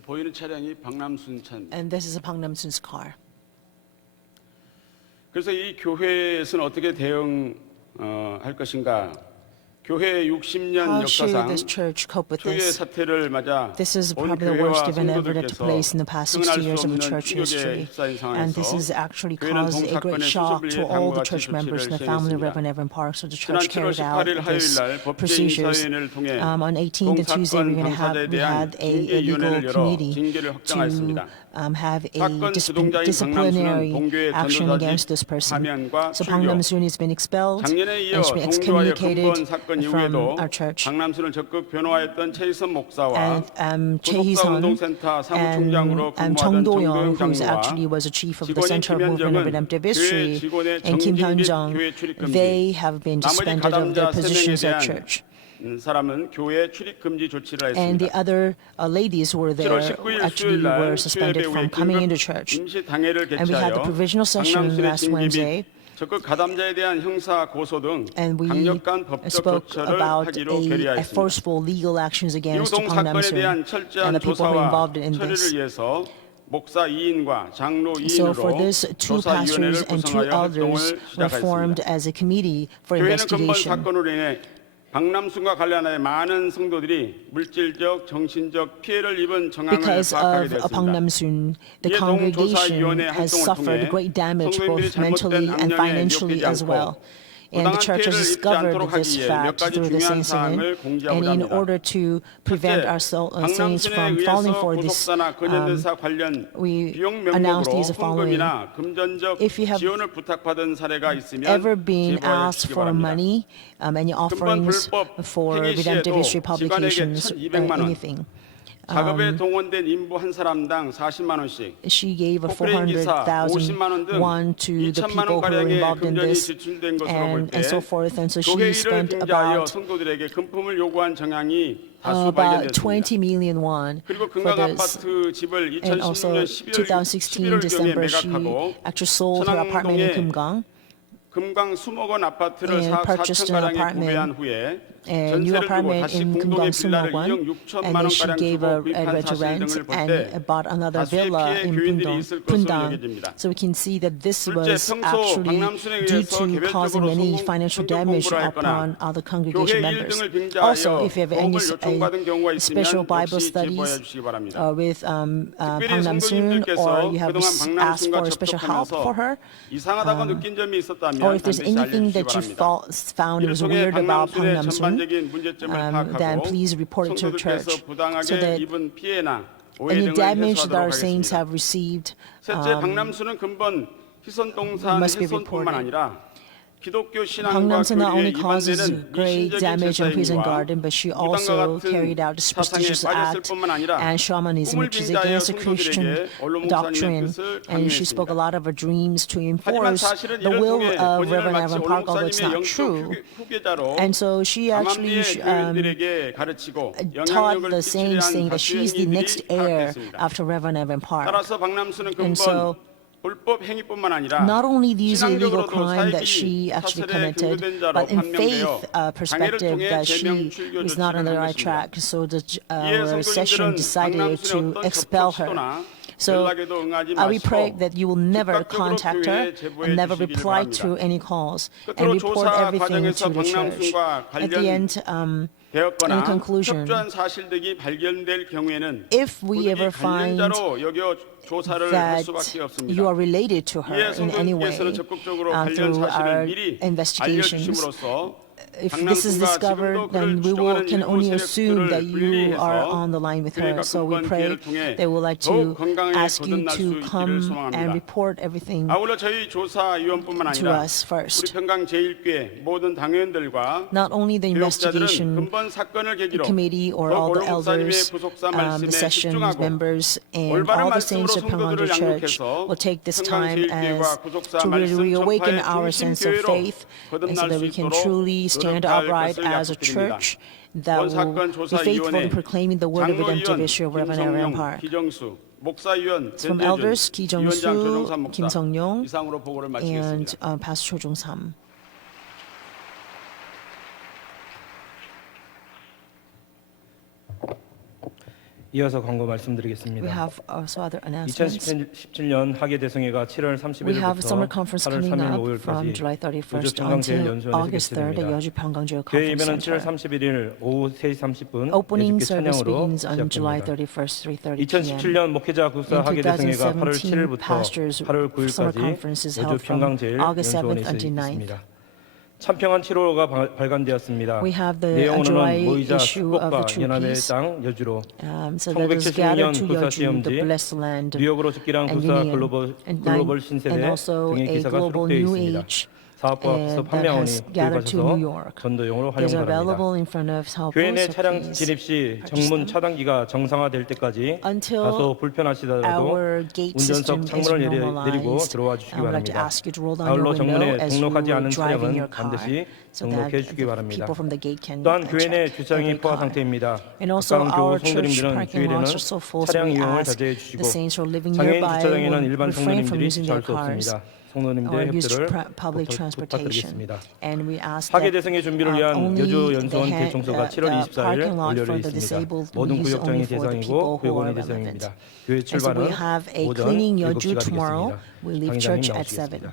보이는 차량이 박남순 차입니다. And this is a Pang Namsun's car. 그래서 이 교회에서는 어떻게 대응할 것인가? 교회 60년 How should 역사상 this church cope with 초유의 this? 사태를 맞아 This is 온 probably the worst 교회와 event ever to 성도들께서 place in the past 60 승인할 수 years of 없는 the church 충격에 history. 휩싸인 And this 상황에서 has actually 교회는 caused a great 동사건의 shock 수습을 to 위해 all 다음과 the 같이 church members and the 조치를 family of 시행했습니다. Reverend Evan Park. So the 지난 church 7월 carried out 18일 this 화요일 날 법제 procedures. 인사위원회를 통해 On 18th and Tuesday, 동사건 we 당사자에 had 대한 a legal 징계위원회를 열어 committee 징계를 to 확정하였습니다. have a 사건 주동자인 disciplinary 박남순은 동교회 action against this 전도사직 person. 파면과 So Pang 출교, Namsun has been expelled 작년에 이어 and has been 동교와의 excommunicated 근본 사건 from 이후에도 our church. 박남순을 적극 변호하였던 최희선 목사와 And 구속사 Chae-Hee-sun 운동센터 사무총장으로 and 근무하던 Chong 정도영 Do-young, who 장로와 actually was a chief of the 직원인 Center of Movement of 김현정은 Redemptive 교회 History, 직원의 and Kim 정직 및 Hyun-jung, 교회 출입금지, they have been 나머지 suspended of their 가담자 3명에 positions at 대한 church. 사람은 교회 출입 금지 조치를 And the 했습니다. other ladies who were there 7월 19일 actually 수요일 날 were 수요예배 suspended 후에 from coming into 긴급 church. 임시 당회를 And we had the 개최하여 provisional session 박남순의 last 징계 Wednesday. 및 적극 가담자에 대한 형사 고소 등 And we 강력한 법적 spoke 조처를 about 하기로 a 결의하였습니다. forceful legal actions against 이후동 Pang 사건에 대한 Namsun 철저한 and the people who were 조사와 involved in 처리를 this. 위해서 목사 2인과 장로 So for 2인으로 this, two pastors 조사위원회를 and two 구성하여 elders 활동을 were formed 시작하였습니다. as a committee for 교회는 근본 investigation. 사건으로 인해 박남순과 관련하여 많은 성도들이 물질적, 정신적 피해를 입은 정황을 Because 파악하게 of Pang 되었습니다. Namsun, the 이에 congregation 동조사위원회 has 활동을 suffered 통해 great damage 성도님들이 both mentally 잘못된 and 악령에 financially 미혹되지 as well. 않고 And the 부당한 church has 피해를 입지 discovered 않도록 this 하기 위해 몇 fact 가지 through this 중요한 incident. 사항을 And 공지하고자 in 합니다. order to prevent 첫째, our saints 박남순에 from falling 의해서 for this, 구속사나 관련된 사 관련 we 비용 announce 명목으로 these following. 헌금이나 금전적 If you have 지원을 부탁받은 사례가 있으면 ever been 제보하여 asked 주시기 for 바랍니다. money, any offerings 불법 for 행위 redemptive 시에도 history publications, 직원에게 1,200만 원, anything. 작업에 동원된 인부 한 사람당 40만 원씩, She gave a 포크레인 기사 400,000 50만 원 등 won to the 2천만 원 people who were 가량의 involved in 금전이 this, 지출된 것으로 볼 때 and so forth. And so 교회 she 일을 spent 빙자하여 about 성도들에게 금품을 요구한 정황이 다수 about 발견됐습니다. 20 million won 그리고 for 금강 this. 아파트 집을 And also 2016년 2016 11월경에 December, she 매각하고 actually sold her apartment in 천왕동에 Kumgang 금강 수목원 아파트를 and purchased 4천 an 가량에 구매한 apartment, 후에 a new 전세를 두고 apartment 다시 in 공동의 Kumgang 빌라를 2억 Sumogon, 6천만 and then she 원가량 gave 주고 a 구입한 rent to 사실 rent 등을 볼 때 and bought another 다수의 villa 피해 in 교인들이 있을 것으로 Pundong. 여겨집니다. So we can see that this 둘째, was 평소 actually 박남순에 due 의해서 to causing 개별적으로 many 성공- financial 성경 damage 공부를 upon 했거나 other 교회 congregation members. 일등을 Also, 빙자하여 if you have any 도움을 요청받은 경우가 있으면 special Bible 역시 제보해 studies 주시기 바랍니다. with 특별히 Pang Namsun, 성도님들께서 or you have 그동안 asked 박남순과 for special help for 접촉하면서 her, 이상하다고 느낀 점이 있었다면 or if there's 반드시 anything 알려주시기 that you 바랍니다. found 이를 was 통해 weird about Pang 박남순의 Namsun, 전반적인 문제점을 then 파악하고 please report it to the church 성도들께서 부당하게 so that 입은 피해나 오해 any 등을 damage that our 해소하도록 saints 하겠습니다. have received 셋째, 박남순은 근본 희선동산 must be 훼손뿐만 reported. 아니라 기독교 Pang 신앙과 Namsun not 교리에 only causes 위반되는 great 미신적인 damage in prison 제사행위와 garden, but she 무당과 also 같은 carried out a 사상에 superstitious 빠졌을 act 뿐만 아니라 and shamanism, 꿈을 which is 빙자하여 against the Christian 성도들에게 언론 목사님의 doctrine. 뜻을 And she spoke a 강요했습니다. lot of her dreams to 하지만 enforce 사실은 the 이를 will 통해 of 본인을 Reverend 마치 Evan 언론 Park, although it's 목사님의 not 영적 true. 후계자로 And so she actually 암암리의 교인들에게 가르치고 taught 영향력을 the 끼치려 saints, 한 saying that 다수의 she's the next 행위들이 heir 파악됐습니다. after Reverend Evan Park. 따라서 박남순은 And so 근본 불법 행위뿐만 아니라 not only these illegal 신앙적으로도 crime that 사익이 she actually 사설에 committed, 근거된 자로 but in 판명되어 faith 당회를 perspective 통해 that 제명 she 출교 was not on the 조치를 한 right 것입니다. track. So the 이에 session 성도님들은 decided 박남순의 to 어떤 expel 접촉 her. 시도나 So 연락에도 응하지 we pray 마시고 that you will never 즉각적으로 contact her 교회에 제보해 and never 주시기를 reply 바랍니다. to any calls and 끝으로 report 조사 everything 과정에서 to the church. 박남순과 At the end, 되었거나 in conclusion, 협조한 사실들이 발견될 경우에는 if we 부득이 ever find 관련자로 여겨 조사를 할 that 수밖에 you 없습니다. are related to her 이에 in any way 성도님께서는 적극적으로 관련 through our 사실을 미리 investigations, 알려주심으로써 if this is discovered, then we can only assume that you are on the line with her. So we pray they would like to ask you to come and report everything 아울러 저희 조사위원뿐만 to 아니라 us 우리 first. 평강 제1교회 모든 당회원들과 Not only the 교역자들은 investigation 근본 사건을 계기로 committee or all the elders, the session 집중하고 members, and 올바른 all the 말씀으로 saints of Pangwon 성도들을 Church 양육해서 will take this 평강 time 제1교회와 as 구속사 to really 말씀 reawaken 전파의 our sense of 중심교회로 faith, and so 거듭날 that 수 we can 있도록 truly stand 노력할 upright 것을 as a 약속드립니다. church that will 원사건 be faithful 조사위원회 in proclaiming the word of redemptive 장로위원 issue of Reverend Aaron 김성용, Park. 기정수, 목사위원 From 전재준, elders 위원장 기정수, 조정삼 목사 김성용, 이상으로 보고를 and 마치겠습니다. Pastor Cho Jong-sam. 이어서 광고 We 말씀드리겠습니다. have also other announcements. 2017년 하계 대성회가 7월 We have summer 31일부터 conference 8월 coming 3일 up from 5일까지 July 여주 31st 평강제일 until 연수원에서 August 3rd at 개최됩니다. Yeoju Pyeonggang 교회 Conference 예배는 7월 Center. 31일 오후 3시 30분 Opening 예주교 service 찬양으로 begins on July 시작됩니다. 31st, 3:30 p.m. 2017년 목회자 국사 In 하계 대성회가 8월 2017 7일부터 pastors 8월 summer 9일까지 conference is 여주 held from 평강제일 August 7th 연수원에서 until 9th. 있습니다. 참평한 7호가 발간되었습니다. We have the 내용으로는 July 모이자 issue of the 축복과 True 연합의 Peace. 땅 여주로 So let us gather 1970년 to 구사 Yeoju, 시험지 the blessed land 뉴욕으로 죽기랑 and 구사 union, 글로벌 and 신세대 also 등의 a 기사가 global 수록되어 new 있습니다. age 사업부 앞에서 that 판매원이 has gathered to New 구입하셔서 York. 전도용으로 활용 These are 바랍니다. available in front of Sao 교회 Paulo, 내 so 차량 please 진입 시 purchase 정문 them. 차단기가 정상화될 때까지 Until 다소 불편하시더라도 Our gate system 운전석 is 창문을 내리고 normalized. 들어와 I 주시기 would like to 바랍니다. ask you to roll down your 아울러 window 정문에 as you 등록하지 않은 drive in 차량은 your car, 반드시 so that 등록해 주시기 the 바랍니다. people from the gate can 또한 교회 내 check 주차장이 every 포화 car. 상태입니다. And also 가까운 our 교우 church 성도님들은 parking 주일에는 lots are so full, so 차량 we 이용을 ask 자제해 the 주시고 saints who are living 장애인 nearby 주차장에는 will 일반 refrain from 성도님들이 using their 주차할 수 cars 없습니다. 성도님들의 or use 협조를 public transportation. 부탁드리겠습니다. And we ask 하계 that 대성회 준비를 위한 only 여주 the 연수원 대청소가 7월 24일 parking lot 연료를 for the 있습니다. disabled we 모든 use 구역장이 only for the 대상이고 people who 구역원이 are relevant. 대상입니다. 교회 And so we 출발은 have a 오전 cleaning Yeoju 7시가 tomorrow. 되겠습니다. We leave 당회장님 church at 7. 나오시겠습니다.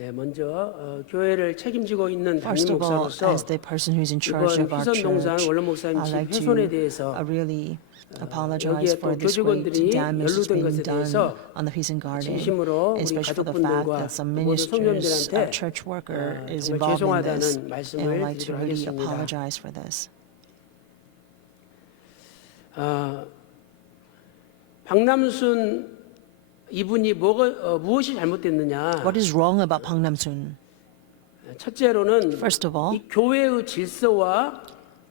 네, 먼저 교회를 책임지고 있는 담임 First of all, 목사로서 as the person who's in charge 이번 of our 희선동산 church, 원로 목사님 I'd 집 like 훼손에 to 대해서 really apologize 여기에 for 또 this great 교직원들이 damage that's 연루된 been 것에 done 대해서 on the Peace and Garden, 진심으로 우리 especially for the fact 가족분들과 that some 모든 ministers, 성도님들한테 church worker is 정말 involved in this, 죄송하다는 and I'd 말씀을 like to 드리도록 really 하겠습니다. apologize for this. 박남순 이분이 무엇이 잘못됐느냐? What is wrong about Bang Nam-sun? 첫째로는 First of all, 이 교회의 질서와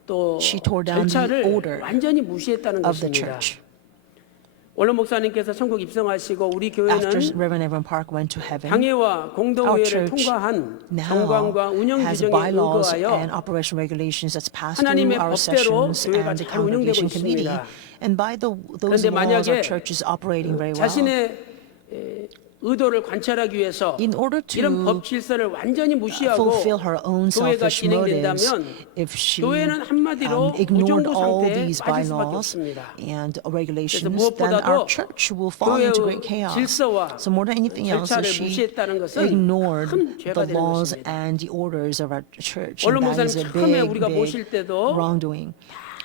또 she tore down the 절차를 order 완전히 무시했다는 of the 것입니다. church. 원로 목사님께서 천국 입성하시고 우리 After 교회는 Reverend Evan Park went to heaven, 당회와 our 공동회의를 church 통과한 now 정관과 운영 has 규정에 bylaws and 의거하여 operation regulations that's passed 하나님의 through our 법대로 sessions 교회가 and the 잘 운영되고 congregation committee. 있습니다. And by those 그런데 laws, 만약에 our church is operating very well. 자신의 의도를 관찰하기 위해서 In order to 이런 법 질서를 완전히 무시하고 fulfill her own 교회가 selfish motives, 진행된다면 if she 교회는 한마디로 ignored 무정부 all 상태에 these 빠질 수밖에 bylaws 없습니다. and 그래서 regulations, then 무엇보다도 our church will fall into great 교회의 chaos. 질서와 So more than anything else, 절차를 she 무시했다는 것은 ignored 큰 죄가 the 되는 laws 것입니다. and the orders of our church. 원로 And that 목사님 is a 처음에 big, 우리가 모실 big 때도 wrongdoing.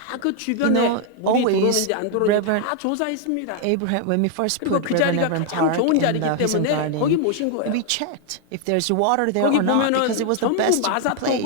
다 그 주변에 물이 always 들어오는지 안 들어오는지 Reverend 다 조사했습니다. Abraham, when we first 그리고 put 그 Reverend 자리가 Evan 가장 Park 좋은 in 자리이기 the Peace and 때문에 거기 Garden, 모신 거예요. we checked if there's water there 거기 or not 보면은 because it was the 전부 best 마사토고 place.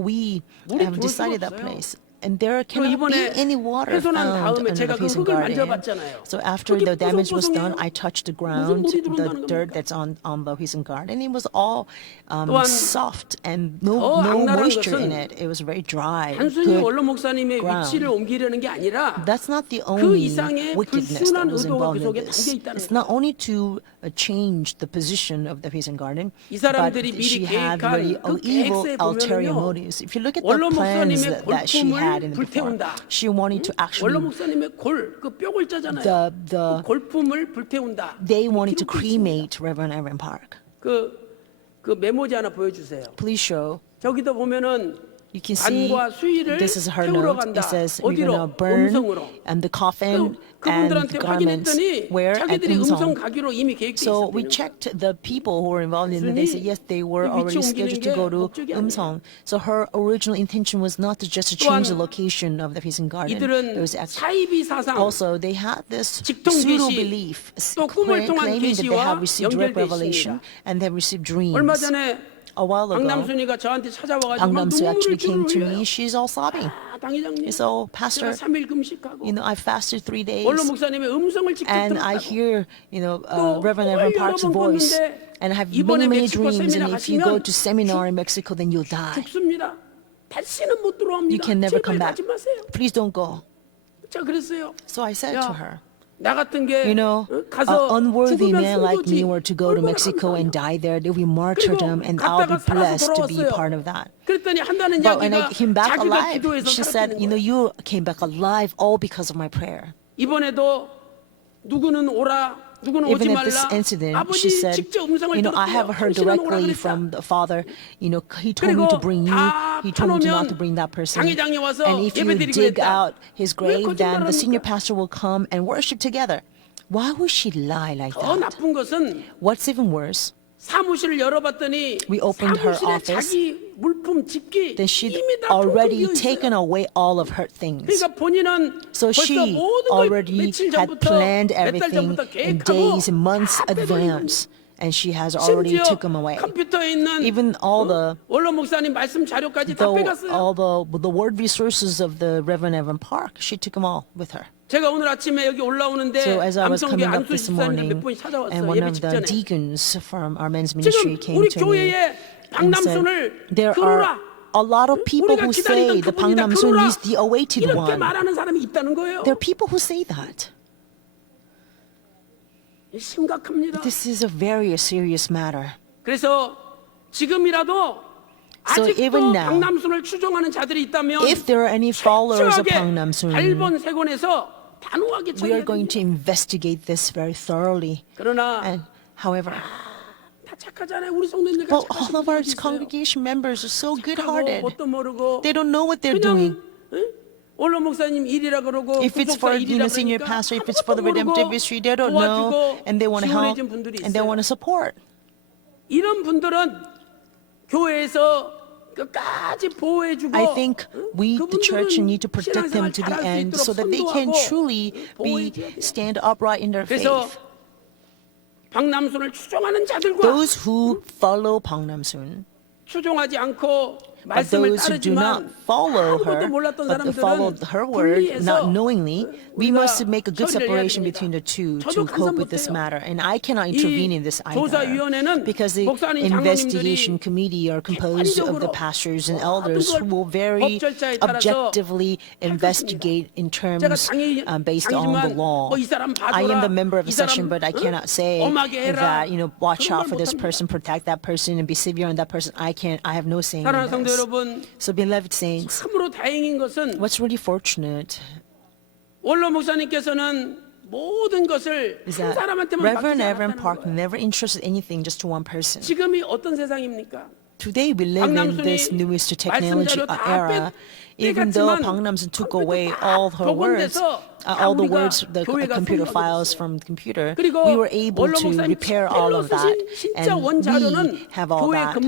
We 물이 have 들어올 decided 수가 that 없어요. place. And there 또 cannot be 이번에 any water 훼손한 found 다음에 under 제가 the 그 Peace and 흙을 Garden. 만져봤잖아요. So after 흙이 the damage was 뽀송뽀송해요. done, I touched the 무슨 ground, 물이 the 들어온다는 dirt 겁니까? that's on the Peace and Garden. It was all 또한 soft and 더 no 악랄한 moisture in 것은 it. It was very dry. 단순히 good 원로 목사님의 ground. 위치를 옮기려는 게 아니라 That's not the 그 only 이상의 wickedness that 불순한 was 의도가 그 involved in 속에 this. 담겨 있다는 It's not only to change the position of the Peace and Garden, 이 but 사람들이 미리 she had 계획한 very 그 evil 계획서에 ulterior 보면은요, motives. If you look at the 원로 plans 목사님의 that she had in 골품을 the before, 불태운다. she wanted to 원로 actually, 목사님의 그 뼈골자잖아요. the 그 골품을 불태운다. they wanted to 기록돼 있습니다. cremate Reverend Evan Park. 그 메모지 하나 보여주세요. Please show. 저기도 보면은 You can see 관과 수의를 this is her 태우러 note. 간다. It says we're 어디로? gonna burn 음성으로. and the coffin and 그분들한테 garments 확인했더니 where at 자기들이 음성 Umsong. 가기로 이미 계획돼 So we 있었대요. checked the people who were involved in it. They said yes, they were 이 위치 already scheduled to 옮기는 go 게 to 목적이 아니에요. Umsong. So her original intention was not to just to change the location of the Peace and Garden. There 이들은 was actually 사이비 사상 also they had this 직통 pseudo 계시, belief 또 꿈을 통한 claiming that they 계시와 have received direct 연결돼 revelation 있습니다. and they have received dreams. 얼마 전에 A while ago, 박남순이가 저한테 찾아와가지고 막 Bang 눈물을 actually came to 흘려요. me. She's all sobbing. 당회장님, So, 제가 Pastor, 3일 금식하고 I fasted 3 days. 원로 목사님의 음성을 직접 And I 들었다고. hear, 또 Reverend Evan 여러 Park's 번 voice, 꿨는데 and I have 이번에 many 멕시코 dreams. And 세미나 if you go 가시면 to seminar in Mexico, then you'll die. 죽습니다. 다시는 못 들어옵니다. You can never 제발 come 가지 back. 마세요. Please don't go. 제가 그랬어요. So I said to her, 나 같은 게 an 가서 unworthy 죽으면 man like me 승도지. were to go to 얼마나 Mexico and 감사하냐. die there. There will be martyrdom, and I'll be 갔다가 살아서 blessed to be 돌아왔어요. part of that. 그랬더니 한다는 But when I 이야기가 came back 자기가 alive, 기도해서 she said, 살았다는 거예요. you came back alive all because of my prayer. 이번에도 누구는 오라 누구는 오지 Even at this 말라. incident, she 아버지 said, 직접 음성을 I have 들었대요. heard 당신은 오라 directly 그랬다. from the father, he told me to bring you, 다 he told me to not to 파놓으면 bring that person. 장회장이 와서 And if you 예배드리기로 dig 했다. out his 왜 grave, then the senior 거짓말합니까? pastor will come and worship together. Why would she lie like 더 that? 나쁜 것은 What's even worse, 사무실을 열어봤더니 We opened her 사무실에 office. 자기 물품 집기 then she'd 이미 다 already 텅텅 비어 taken 있어요. away all of her things. 그러니까 본인은 So 벌써 she 모든 걸 already 며칠 had 전부터 planned 몇 달 everything 전부터 in 계획하고 days and months 다 빼버린 advance, and she has already 심지어 took them away. 컴퓨터에 있는 Even all the 원로 목사님 말씀 자료까지 다 빼갔어요. all the word resources of the Reverend Evan Park, she took them all with her. 제가 오늘 아침에 여기 올라오는데 So as I was 남성교 coming up 안수 this 집사님들 morning, 몇 분이 찾아왔어요. and one 예배 of the 직전에. deacons from our men's ministry 지금 came 우리 to me 교회에 and said, 박남순을 there 그루라. are a lot of people 우리가 who 기다리던 say the 그분이다. Pangnam-sun 그루라. is the awaited 이렇게 one. 말하는 사람이 있다는 거예요. There are people who say that. 심각합니다. This is a very serious matter. 그래서 지금이라도 So 아직도 even now, 박남순을 추종하는 자들이 있다면 If there are any followers of 철저하게 Pangnam-sun, 발본 세곤에서 단호하게 we are 처리해야 going 됩니다. to investigate this very thoroughly. 그러나 And however, 다 착하잖아요. 우리 성도님들 but all of our congregation members are so good-hearted. 뭣도 모르고 They don't know what they're 그냥 doing. 원로 목사님 일이라 그러고 If it's for 구속사 일이라 senior 그러니까 pastor, if it's for the 아무것도 redemptive 모르고 history, they don't know, 도와주고 and they want to help, 지원해준 분들이 and they 있어요. want to support. 이런 분들은 교회에서 끝까지 보호해주고 I think we, the church, need to protect them 신앙생활 to the 잘할 수 end 있도록 so that they can 선도하고 truly 보호해줘야 돼요. stand upright in their 그래서 faith. 박남순을 추종하는 자들과 Those who follow Pangnam-sun, 추종하지 않고 but 말씀을 those who do not 따르지만 follow 아무것도 her, 몰랐던 but they follow 사람들은 her word, 분리해서 not knowingly, we 우리가 must make a good 처리를 해야 separation 됩니다. between the two 저도 to cope with this 간섭 못해요. matter. And I cannot intervene in this either, 조사위원회는 because the 목사님, investigation 장로님들이 committee are composed of the 객관적으로 pastors and 모든 elders who 걸 will very 법 절차에 따라서 objectively investigate in terms 제가 based on the law. 이 사람 I am the 봐줘라, member of 이 a session, 사람, but I cannot say 엄하게 해라. that, watch 그런 out 말 for this 못합니다. person, protect that person, and be severe on that person. I have no say in 사랑하는 성도 this. 여러분, So beloved saints, 참으로 다행인 것은 what's really fortunate 원로 목사님께서는 모든 것을 is 한 that 사람한테만 Reverend 맡기지 Evan 않았다는 Park 거예요. never entrusted anything just to one person. 지금이 어떤 세상입니까? Today we live in this newest technology era. Even though Pangnam-sun took away all her words, all the words, the computer files from the computer, we were able to repair all of that, and we have all that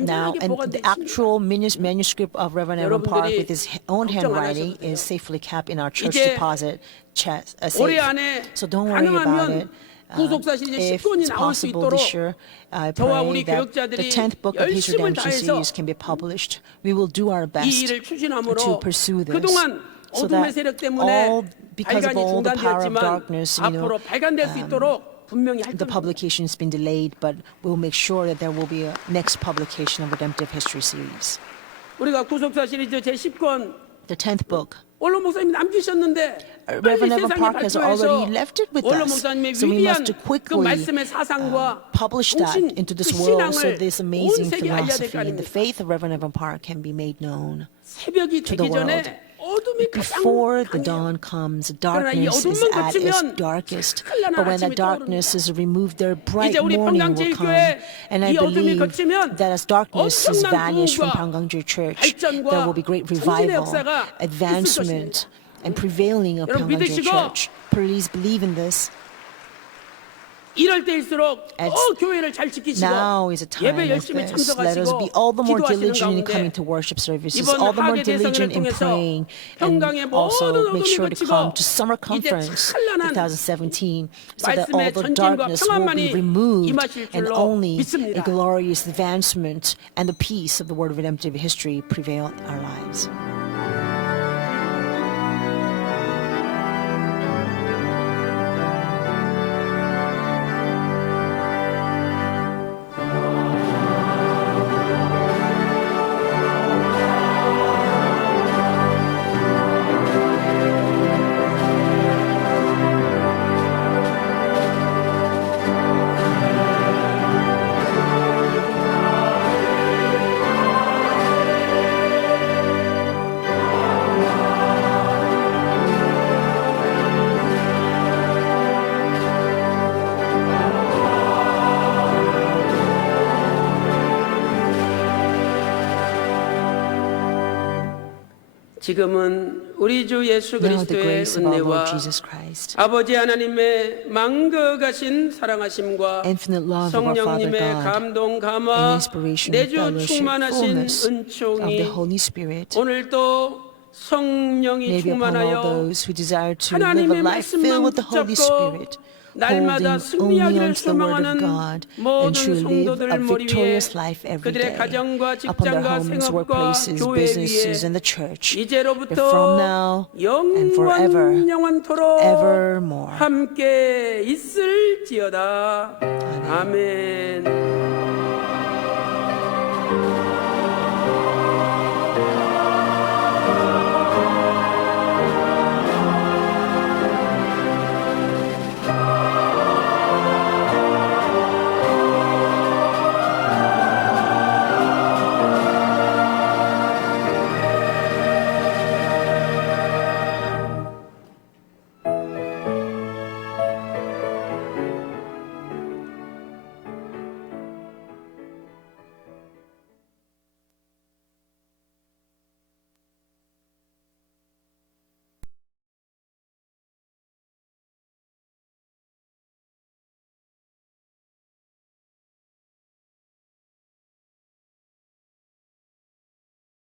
now. And the actual manuscript of Reverend Evan Park with his own handwriting is safely kept in our church deposit 올해 safe. 안에 So don't worry about it. 가능하면 구속사실 이제 If 10권이 it's 나올 수 possible 있도록 this year, I 저와 pray 우리 that the 교역자들이 10th book of his 열심을 redemption 다해서 series can be published. We will do our 이 best 일을 to 추진함으로 pursue this, 그동안 so 어둠의 that 세력 때문에 because of 발간이 all the power of 중단되었지만 darkness, 앞으로 발간될 수 있도록 분명히 할 the 겁니다. publication has been delayed, but we'll make sure that there will be a next publication of Redemptive History series. 우리가 구속사 시리즈 제10권 The 10th book. 원로 목사님이 남기셨는데 빨리 Reverend Evan 세상에 Park has 발표해서 already left it with 원로 us. 목사님의 So we 위대한 must 그 quickly 말씀의 사상과 publish that 정신, into this 그 world so 신앙을 this 온 amazing 세계에 알려야 될 philosophy 거 and the 아닙니까? faith of Reverend Evan Park can be made known. 새벽이 to 되기 the world. 전에 어둠이 가장 Before the 강해요. dawn comes, 그러나 이 darkness is 어둠만 at its 거치면 darkest. 찬란한 But when that 아침이 darkness is removed, their bright 이제 우리 morning will come. 평강제일교회 And I 이 어둠이 believe 거치면 that as darkness is 엄청난 vanished from 부흥과 Pangnam Church, 발전과 there will be great 전진의 revival, 역사가 있을 advancement, and prevailing of 여러분 Pangnam 믿으시고 Church. Please believe in this. 이럴 때일수록 더 As 교회를 잘 지키시고 Now is a time 예배 of 열심히 this. Let us 참석하시고 be all the more 기도하시는 diligent in 가운데 coming to worship services, 이번 all the more 하계 대성회를 diligent in 통해서 praying, and 평강의 also 모든 make 어둠이 sure to 거치고 come to Summer 이제 Conference 찬란한 2017 so that all 말씀의 the 전진과 darkness will be 평안만이 removed 임하실 and 줄로 only 믿습니다. a glorious advancement and the peace of the Word of Redemptive History prevail in our lives. 지금은 우리 주 예수 Now the 그리스도의 grace of our Lord 은혜와 Jesus Christ, 아버지 하나님의 망거가신 사랑하심과 infinite love of our Father 성령님의 God, 감동 and 감화 inspiration and 내주 fellowship, 충만하신 fullness of the 은총이 Holy Spirit, 오늘도 성령이 may be upon all 충만하여 those who desire to live a 하나님의 life filled 말씀만 with the Holy 붙잡고 Spirit, 날마다 holding only 승리하기를 onto the Word of 소망하는 God, and 모든 to live 성도들 a 머리 위에 victorious life every 그들의 day 가정과 upon their 직장과 homes, 생업과 workplaces, 교회 businesses, 위에 and the church, and 이제로부터 from now and forever, 영원토록 evermore. 함께 있을지어다. 아멘.